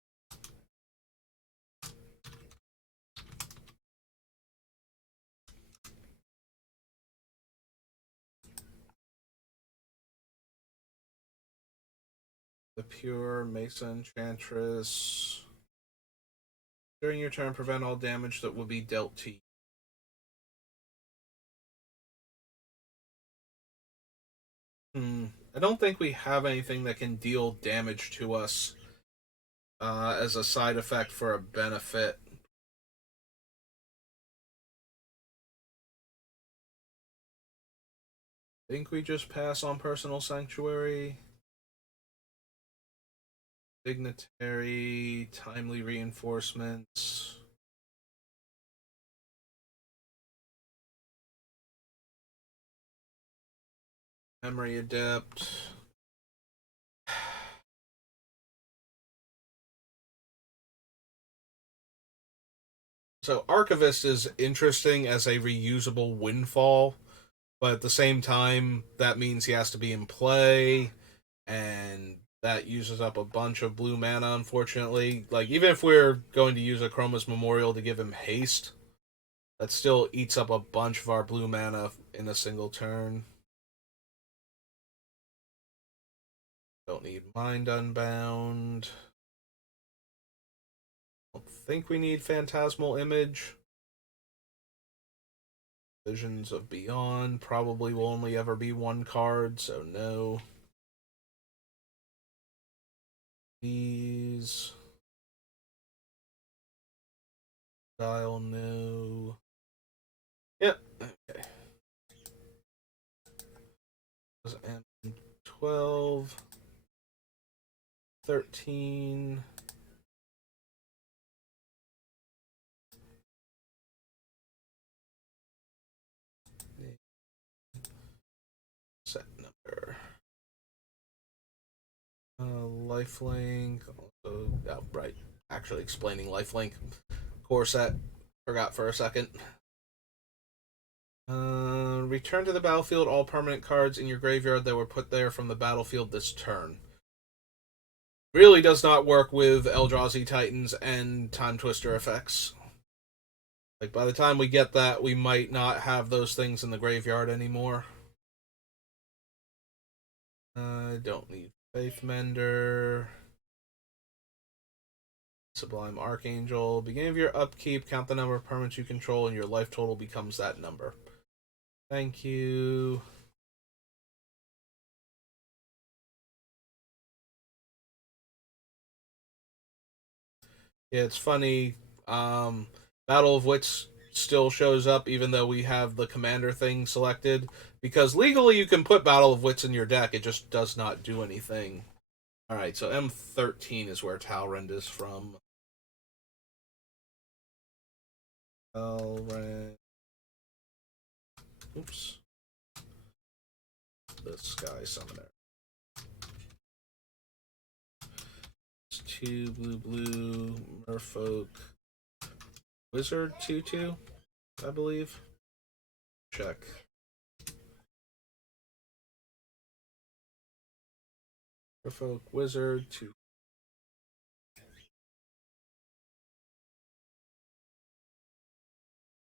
The Pure, Mesa Enchantress. During your turn, prevent all damage that would be dealt to you. I don't think we have anything that can deal damage to us as a side effect for a benefit. Think we just pass on Personal Sanctuary. Dignitary, Timely Reinforcements. Memory Adept. So Archivist is interesting as a reusable windfall, but at the same time, that means he has to be in play, and that uses up a bunch of blue mana, unfortunately. Like, even if we're going to use a Chroma's Memorial to give him haste, that still eats up a bunch of our blue mana in a single turn. Don't need Mind Unbound. Don't think we need Phantasmal Image. Visions of Beyond probably will only ever be one card, so no. These. Dial, no. Yep. Okay. M12. 13. Set number. Lifelink. Also, oh, right. Actually explaining lifelink. Core set. Forgot for a second. Return to the battlefield all permanent cards in your graveyard that were put there from the battlefield this turn. Really does not work with Eldrazi Titans and Time Twister effects. Like, by the time we get that, we might not have those things in the graveyard anymore. I don't need Faith Mender. Sublime Archangel. Beginning of your upkeep, count the number of permanents you control, and your life total becomes that number. Thank you. Yeah, it's funny. Battle of Wits still shows up even though we have the commander thing selected, because legally you can put Battle of Wits in your deck, it just does not do anything. Alright, so M13 is where Talrend is from. Talrend. Oops. The Sky Summoner. 2 blue blue Merfolk Wizard 2/2, I believe. Check. Merfolk Wizard 2.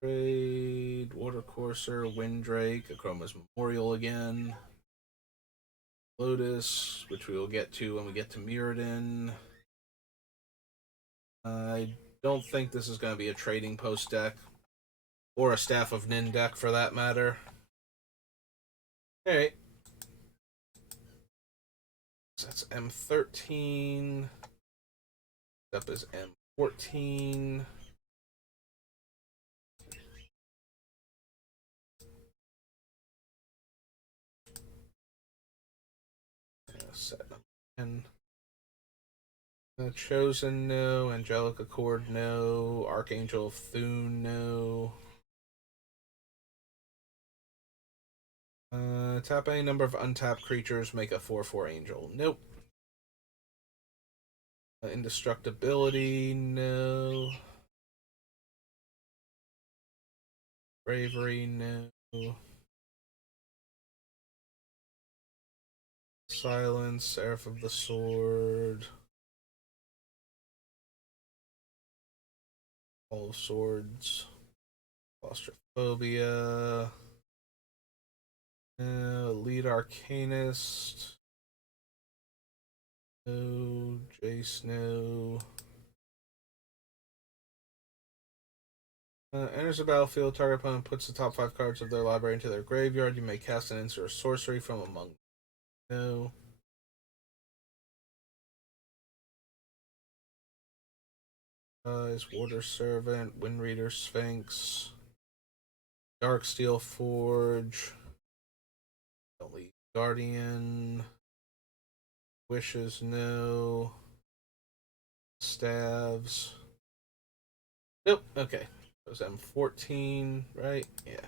Trade, Watercourser, Windrake, Akroma's Memorial again. Lotus, which we will get to when we get to Mirrodin. I don't think this is going to be a trading post deck, or a Staff of Nin deck for that matter. Alright. So that's M13. Up is M14. Set up 10. Chosen, no. Angelic Accord, no. Archangel of Thune, no. Tap any number of untapped creatures, make a 4/4 angel. Nope. Indestructibility, no. Bravery, no. Silence, Seraph of the Sword. All of Swords. Claustrophobia. Lead Arcanist. No. Jace, no. Enters the battlefield. Target opponent puts the top 5 cards of their library into their graveyard. You may cast an instant or sorcery from among them. No. Is Water Servant, Windreader Sphinx, Darksteel Forge, Elite Guardian, Wishes, no. Staves. Nope, okay. It was M14, right? Yeah.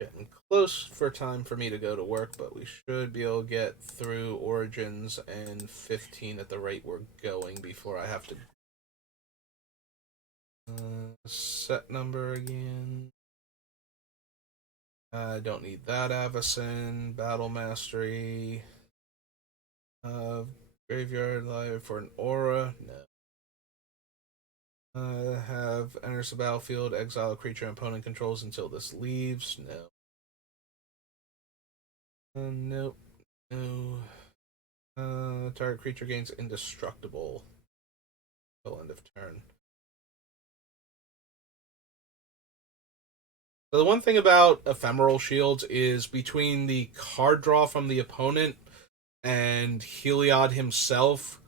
Getting close for time for me to go to work, but we should be able to get through Origins and 15 at the rate we're going before I have to. Set number again. I don't need that. Avacyn, Battle Mastery. Graveyard Live for an Aura. No. Have enters the battlefield, exile a creature opponent controls until this leaves. No. Nope. No. Target creature gains indestructible until end of turn. So the one thing about ephemeral shields is between the card draw from the opponent and Heliod himself,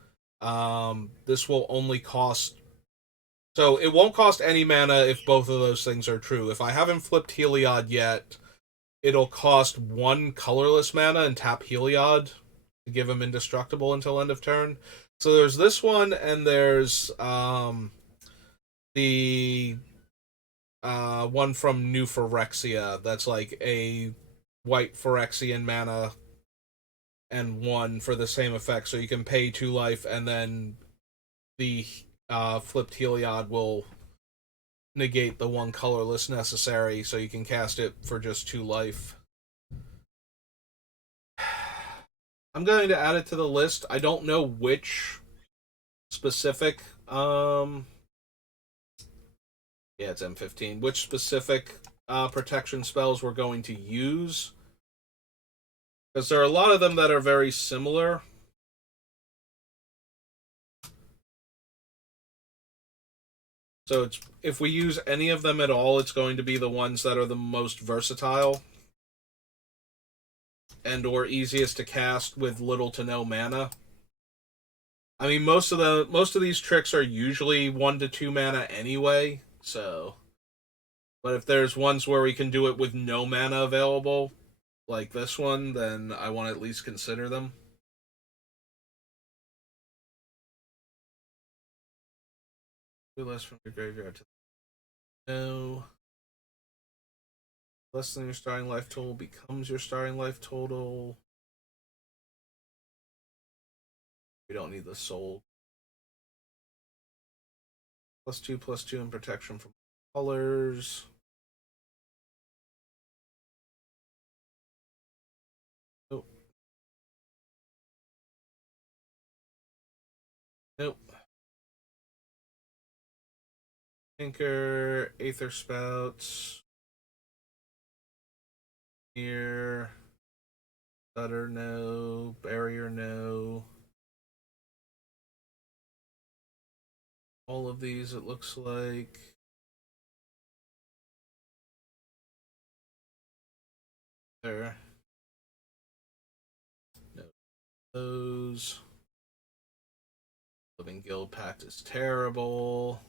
this will only cost. So it won't cost any mana if both of those things are true. If I haven't flipped Heliod yet, it'll cost 1 colorless mana and tap Heliod to give him indestructible until end of turn. So there's this one, and there's the one from New Phyrexia that's like a white Phyrexian mana and 1 for the same effect. So you can pay 2 life, and then the flipped Heliod will negate the 1 colorless necessary, so you can cast it for just 2 life. I'm going to add it to the list. I don't know which specific yeah, it's M15. Which specific protection spells we're going to use. Because there are a lot of them that are very similar. So it's if we use any of them at all, it's going to be the ones that are the most versatile and or easiest to cast with little to no mana. I mean, most of these tricks are usually 1 to 2 mana anyway, so. But if there's ones where we can do it with no mana available, like this one, then I want to at least consider them. Do less from your graveyard to no. Less than your starting life total becomes your starting life total. We don't need the soul. +2/+2 in protection from colors. Nope. Nope. Tinker, Aether Spouts. Here. Stutter, no. Barrier, no. All of these, it looks like. There. No. Those. Living Guild Pact is terrible.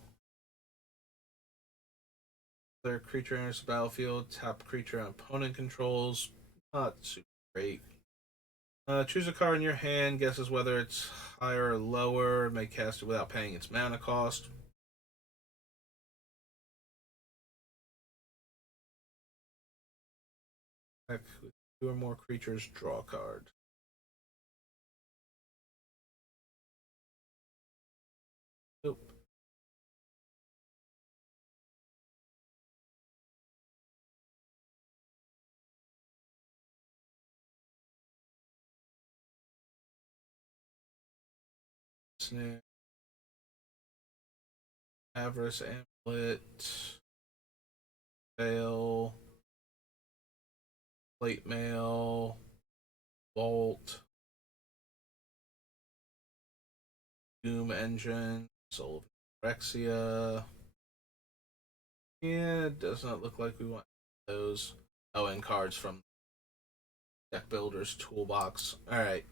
Their creature enters the battlefield. Tap creature and opponent controls. Not super great. Choose a card in your hand. Guesses whether it's higher or lower. May cast it without paying its mana cost. Heck, with 2 or more creatures, draw a card. Nope. Snare. Avarice Amulet. Veil. Plate Mail. Bolt. Doom Engine. Soul of Rexia. Yeah, it does not look like we want those. Oh, and cards from Deck Builder's Toolbox. Alright.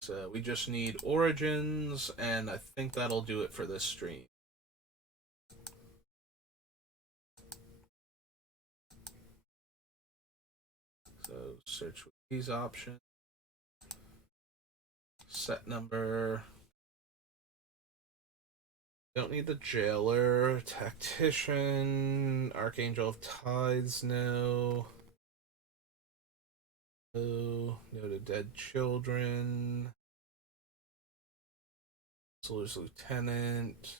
So we just need Origins, and I think that'll do it for this stream. So search with these options. Set number. Don't need the Jailer. Tactician. Archangel of Tides, no. No. No to Dead Children. Solar's Lieutenant.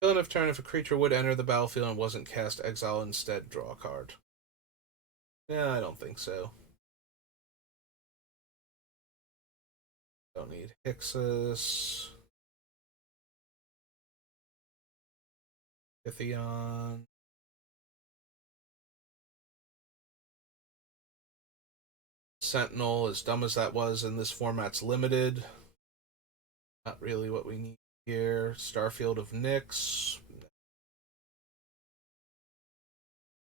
Villain of turn, if a creature would enter the battlefield and wasn't cast, exile instead, draw a card. Yeah, I don't think so. Don't need Hixus. Pythion. Sentinel, as dumb as that was in this format's limited. Not really what we need here. Starfield of Nyx.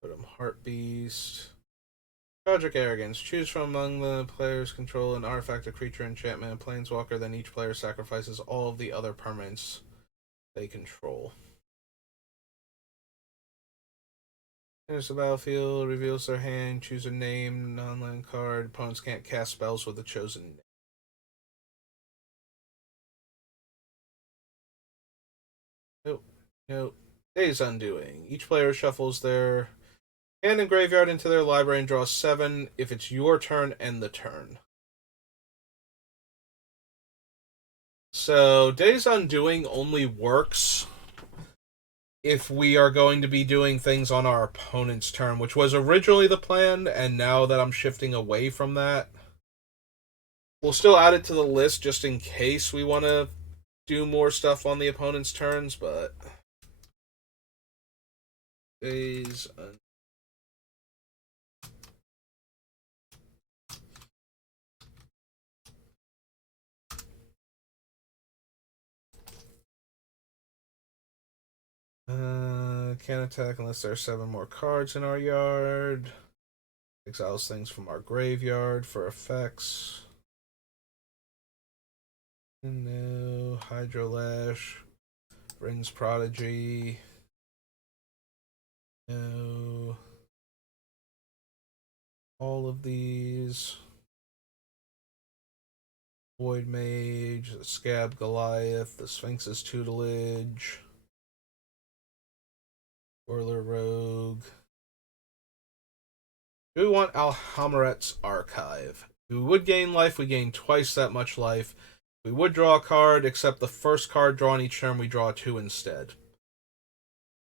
Put him Heartbeast. Tragic Arrogance. Choose from among the players control an artifact, a creature, enchantment, a planeswalker, then each player sacrifices all of the other permanents they control. Enters the battlefield, reveals their hand, choose a name, non-land card. Opponents can't cast spells with the chosen name. Nope. Nope. Days Undoing. Each player shuffles their hand and graveyard into their library and draws 7 if it's your turn and the turn. So, Days Undoing only works if we are going to be doing things on our opponent's turn, which was originally the plan, and now that I'm shifting away from that, we'll still add it to the list just in case we want to do more stuff on the opponent's turns, but Days can't attack unless there are 7 more cards in our yard. Exiles things from our graveyard for effects. No. Hydrolash. Rin's Prodigy. No. All of these. Void Mage. The Scab Goliath. The Sphinx's Tutelage. Whirler Rogue. Do we want Alhamaret's Archive? If we would gain life, we gain twice that much life. We would draw a card, except the first card drawn each turn we draw two instead.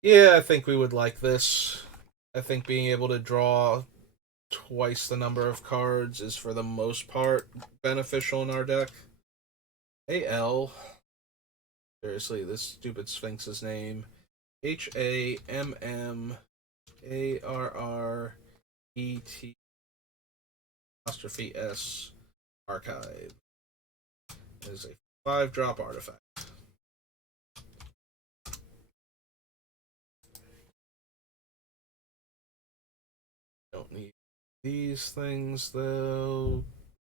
Yeah, I think we would like this. I think being able to draw twice the number of cards is for the most part beneficial in our deck. AL. Seriously, this stupid Sphinx's name. HAMMARRET apostrophe S archive. It is a 5-drop artifact. Don't need these things though.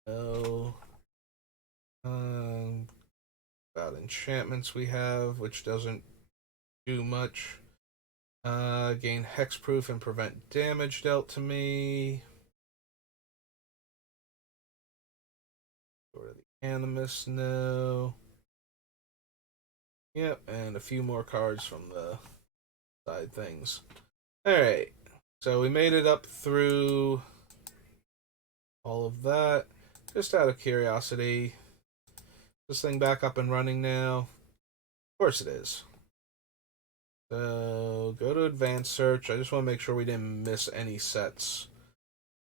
No. About enchantments we have, which doesn't do much. Gain hexproof and prevent damage dealt to me. Go to the Animus, no. Yep, and a few more cards from the side things. Alright, so we made it up through all of that. Just out of curiosity, this thing back up and running now? Of course it is. So go to advanced search. I just want to make sure we didn't miss any sets.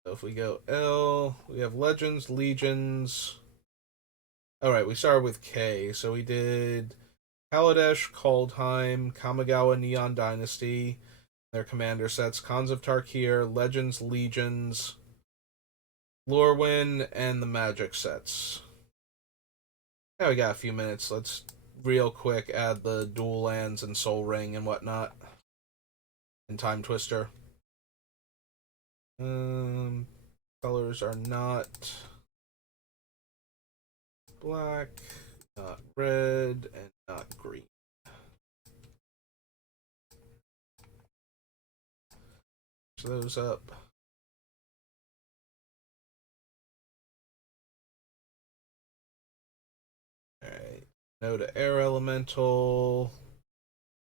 So if we go L, we have Legends, Legions. Alright, we started with K. So we did Kaladesh, Kaldheim, Kamigawa, Neon Dynasty, their commander sets, Khans of Tarkir, Legends, Legions, Lorwyn, and the Magic sets. Now we got a few minutes. Let's real quick add the dual lands and Soul Ring and whatnot. And Time Twister. Colors are not black, not red, and not green. Those up. Alright. No to Air Elemental.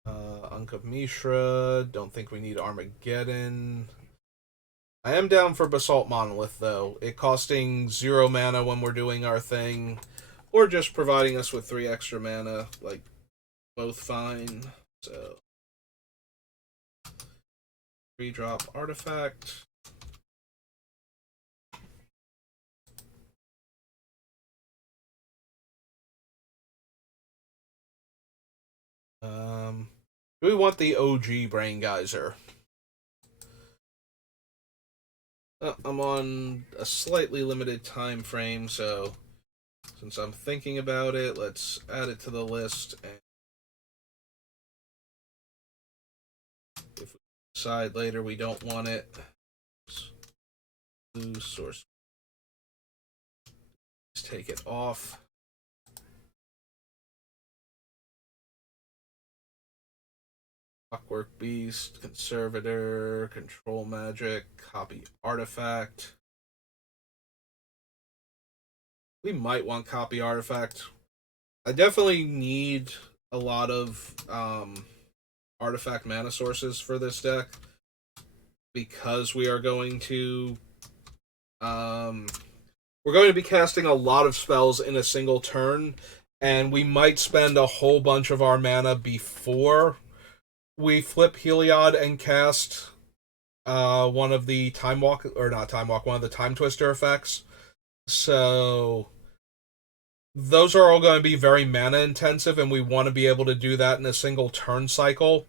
Ankh Mishra. Don't think we need Armageddon. I am down for Basalt Monolith, though. It costing 0 mana when we're doing our thing, or just providing us with 3 extra mana. Like, both fine. So, 3-drop artifact. Do we want the OG Brain Geyser? I'm on a slightly limited time frame, so since I'm thinking about it, let's add it to the list. And if we decide later we don't want it, blue source, just take it off. Clockwork Beast, Conservator, Control Magic, Copy Artifact. We might want Copy Artifact. I definitely need a lot of artifact mana sources for this deck because we are going to we're going to be casting a lot of spells in a single turn, and we might spend a whole bunch of our mana before we flip Heliod and cast one of the Time Walk, or not Time Walk, one of the Time Twister effects. So those are all going to be very mana intensive, and we want to be able to do that in a single turn cycle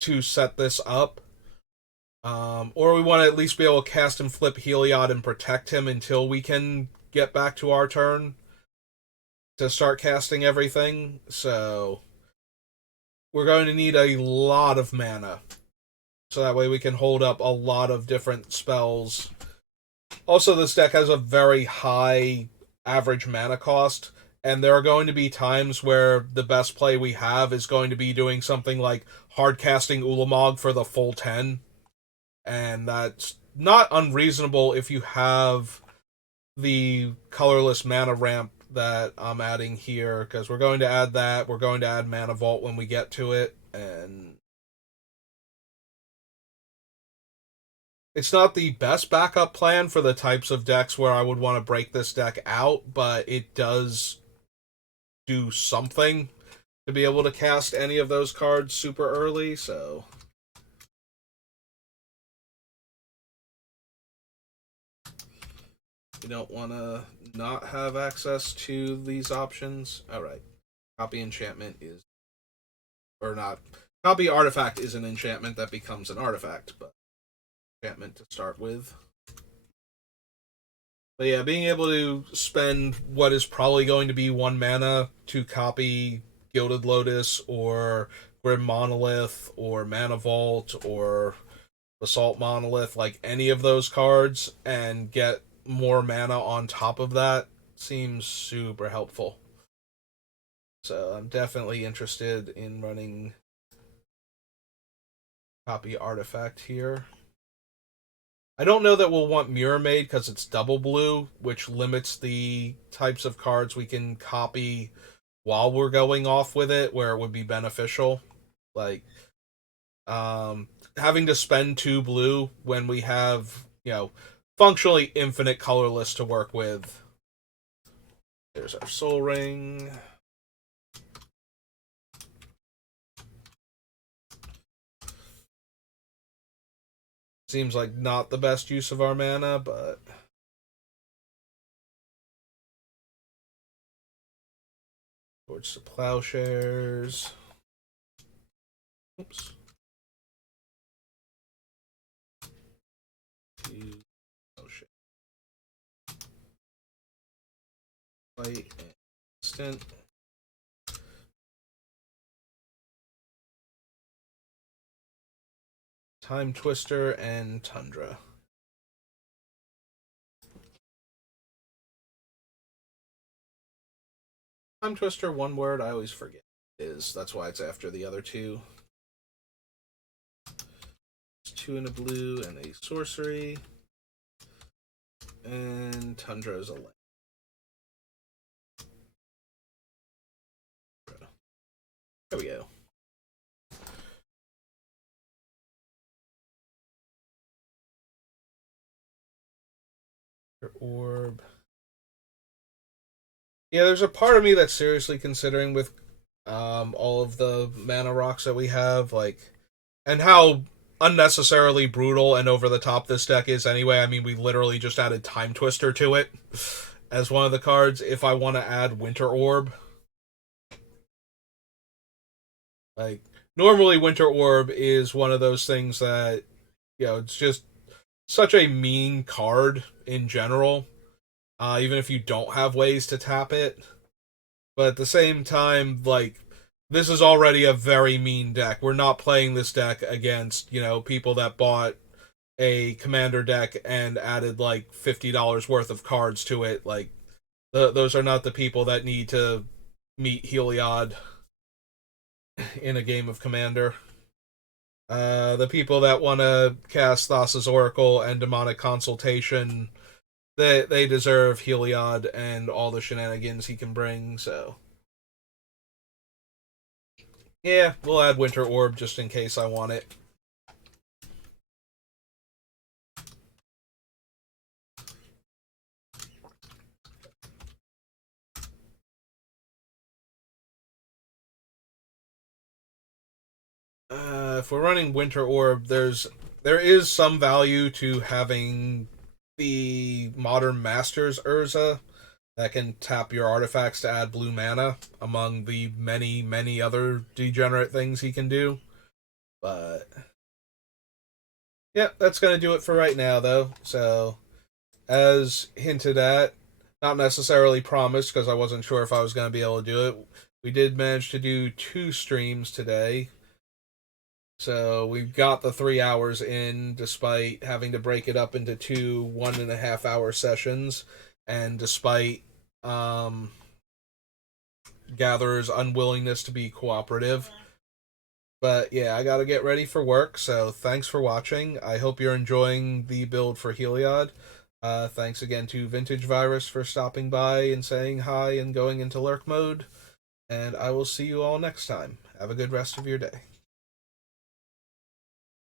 to set this up. Or we want to at least be able to cast and flip Heliod and protect him until we can get back to our turn to start casting everything. So we're going to need a lot of mana, so that way we can hold up a lot of different spells. Also, this deck has a very high average mana cost, and there are going to be times where the best play we have is going to be doing something like hard casting Ulamog for the full 10, and that's not unreasonable if you have the colorless mana ramp that I'm adding here, because we're going to add that. We're going to add Mana Vault when we get to it, and it's not the best backup plan for the types of decks where I would want to break this deck out, but it does do something to be able to cast any of those cards super early, so you don't want to not have access to these options. Alright. Copy enchantment is, or not. Copy artifact is an enchantment that becomes an artifact, but enchantment to start with. But yeah, being able to spend what is probably going to be 1 mana to copy Gilded Lotus or Grim Monolith or Mana Vault or Basalt Monolith, like any of those cards, and get more mana on top of that seems super helpful. So I'm definitely interested in running copy artifact here. I don't know that we'll want Mirror Maid because it's double blue, which limits the types of cards we can copy while we're going off with it, where it would be beneficial. Like, having to spend 2 blue when we have, functionally infinite colorless to work with. There's our Soul Ring. Seems like not the best use of our mana, but towards the Plowshares. Oops. Oh shit. Light and instant. Time Twister and Tundra. Time Twister, one word, I always forget. That's why it's after the other two. It's 2 and a blue and a sorcery. And Tundra is a land. There we go. Orb. Yeah, there's a part of me that's seriously considering with all of the mana rocks that we have, like, and how unnecessarily brutal and over the top this deck is anyway. I mean, we literally just added Time Twister to it as one of the cards. If I want to add Winter Orb, like, normally Winter Orb is one of those things that, it's just such a mean card in general, even if you don't have ways to tap it. But at the same time, like, this is already a very mean deck. We're not playing this deck against, people that bought a commander deck and added like $50 worth of cards to it. Like, those are not the people that need to meet Heliod in a game of commander. The people that want to cast Thassa's Oracle and Demonic Consultation, they deserve Heliod and all the shenanigans he can bring, so yeah, we'll add Winter Orb just in case I want it. If we're running Winter Orb, there is some value to having the Modern Masters Urza that can tap your artifacts to add blue mana, among the many, many other degenerate things he can do. But yeah, that's going to do it for right now, though. So, as hinted at, not necessarily promised because I wasn't sure if I was going to be able to do it, we did manage to do 2 streams today. So we've got the 3 hours in, despite having to break it up into 2 1.5 hour sessions, and despite Gatherer's unwillingness to be cooperative. But yeah, I gotta get ready for work, so thanks for watching. I hope you're enjoying the build for Heliod. Thanks again to Vintage Virus for stopping by and saying hi and going into lurk mode. And I will see you all next time. Have a good rest of your day.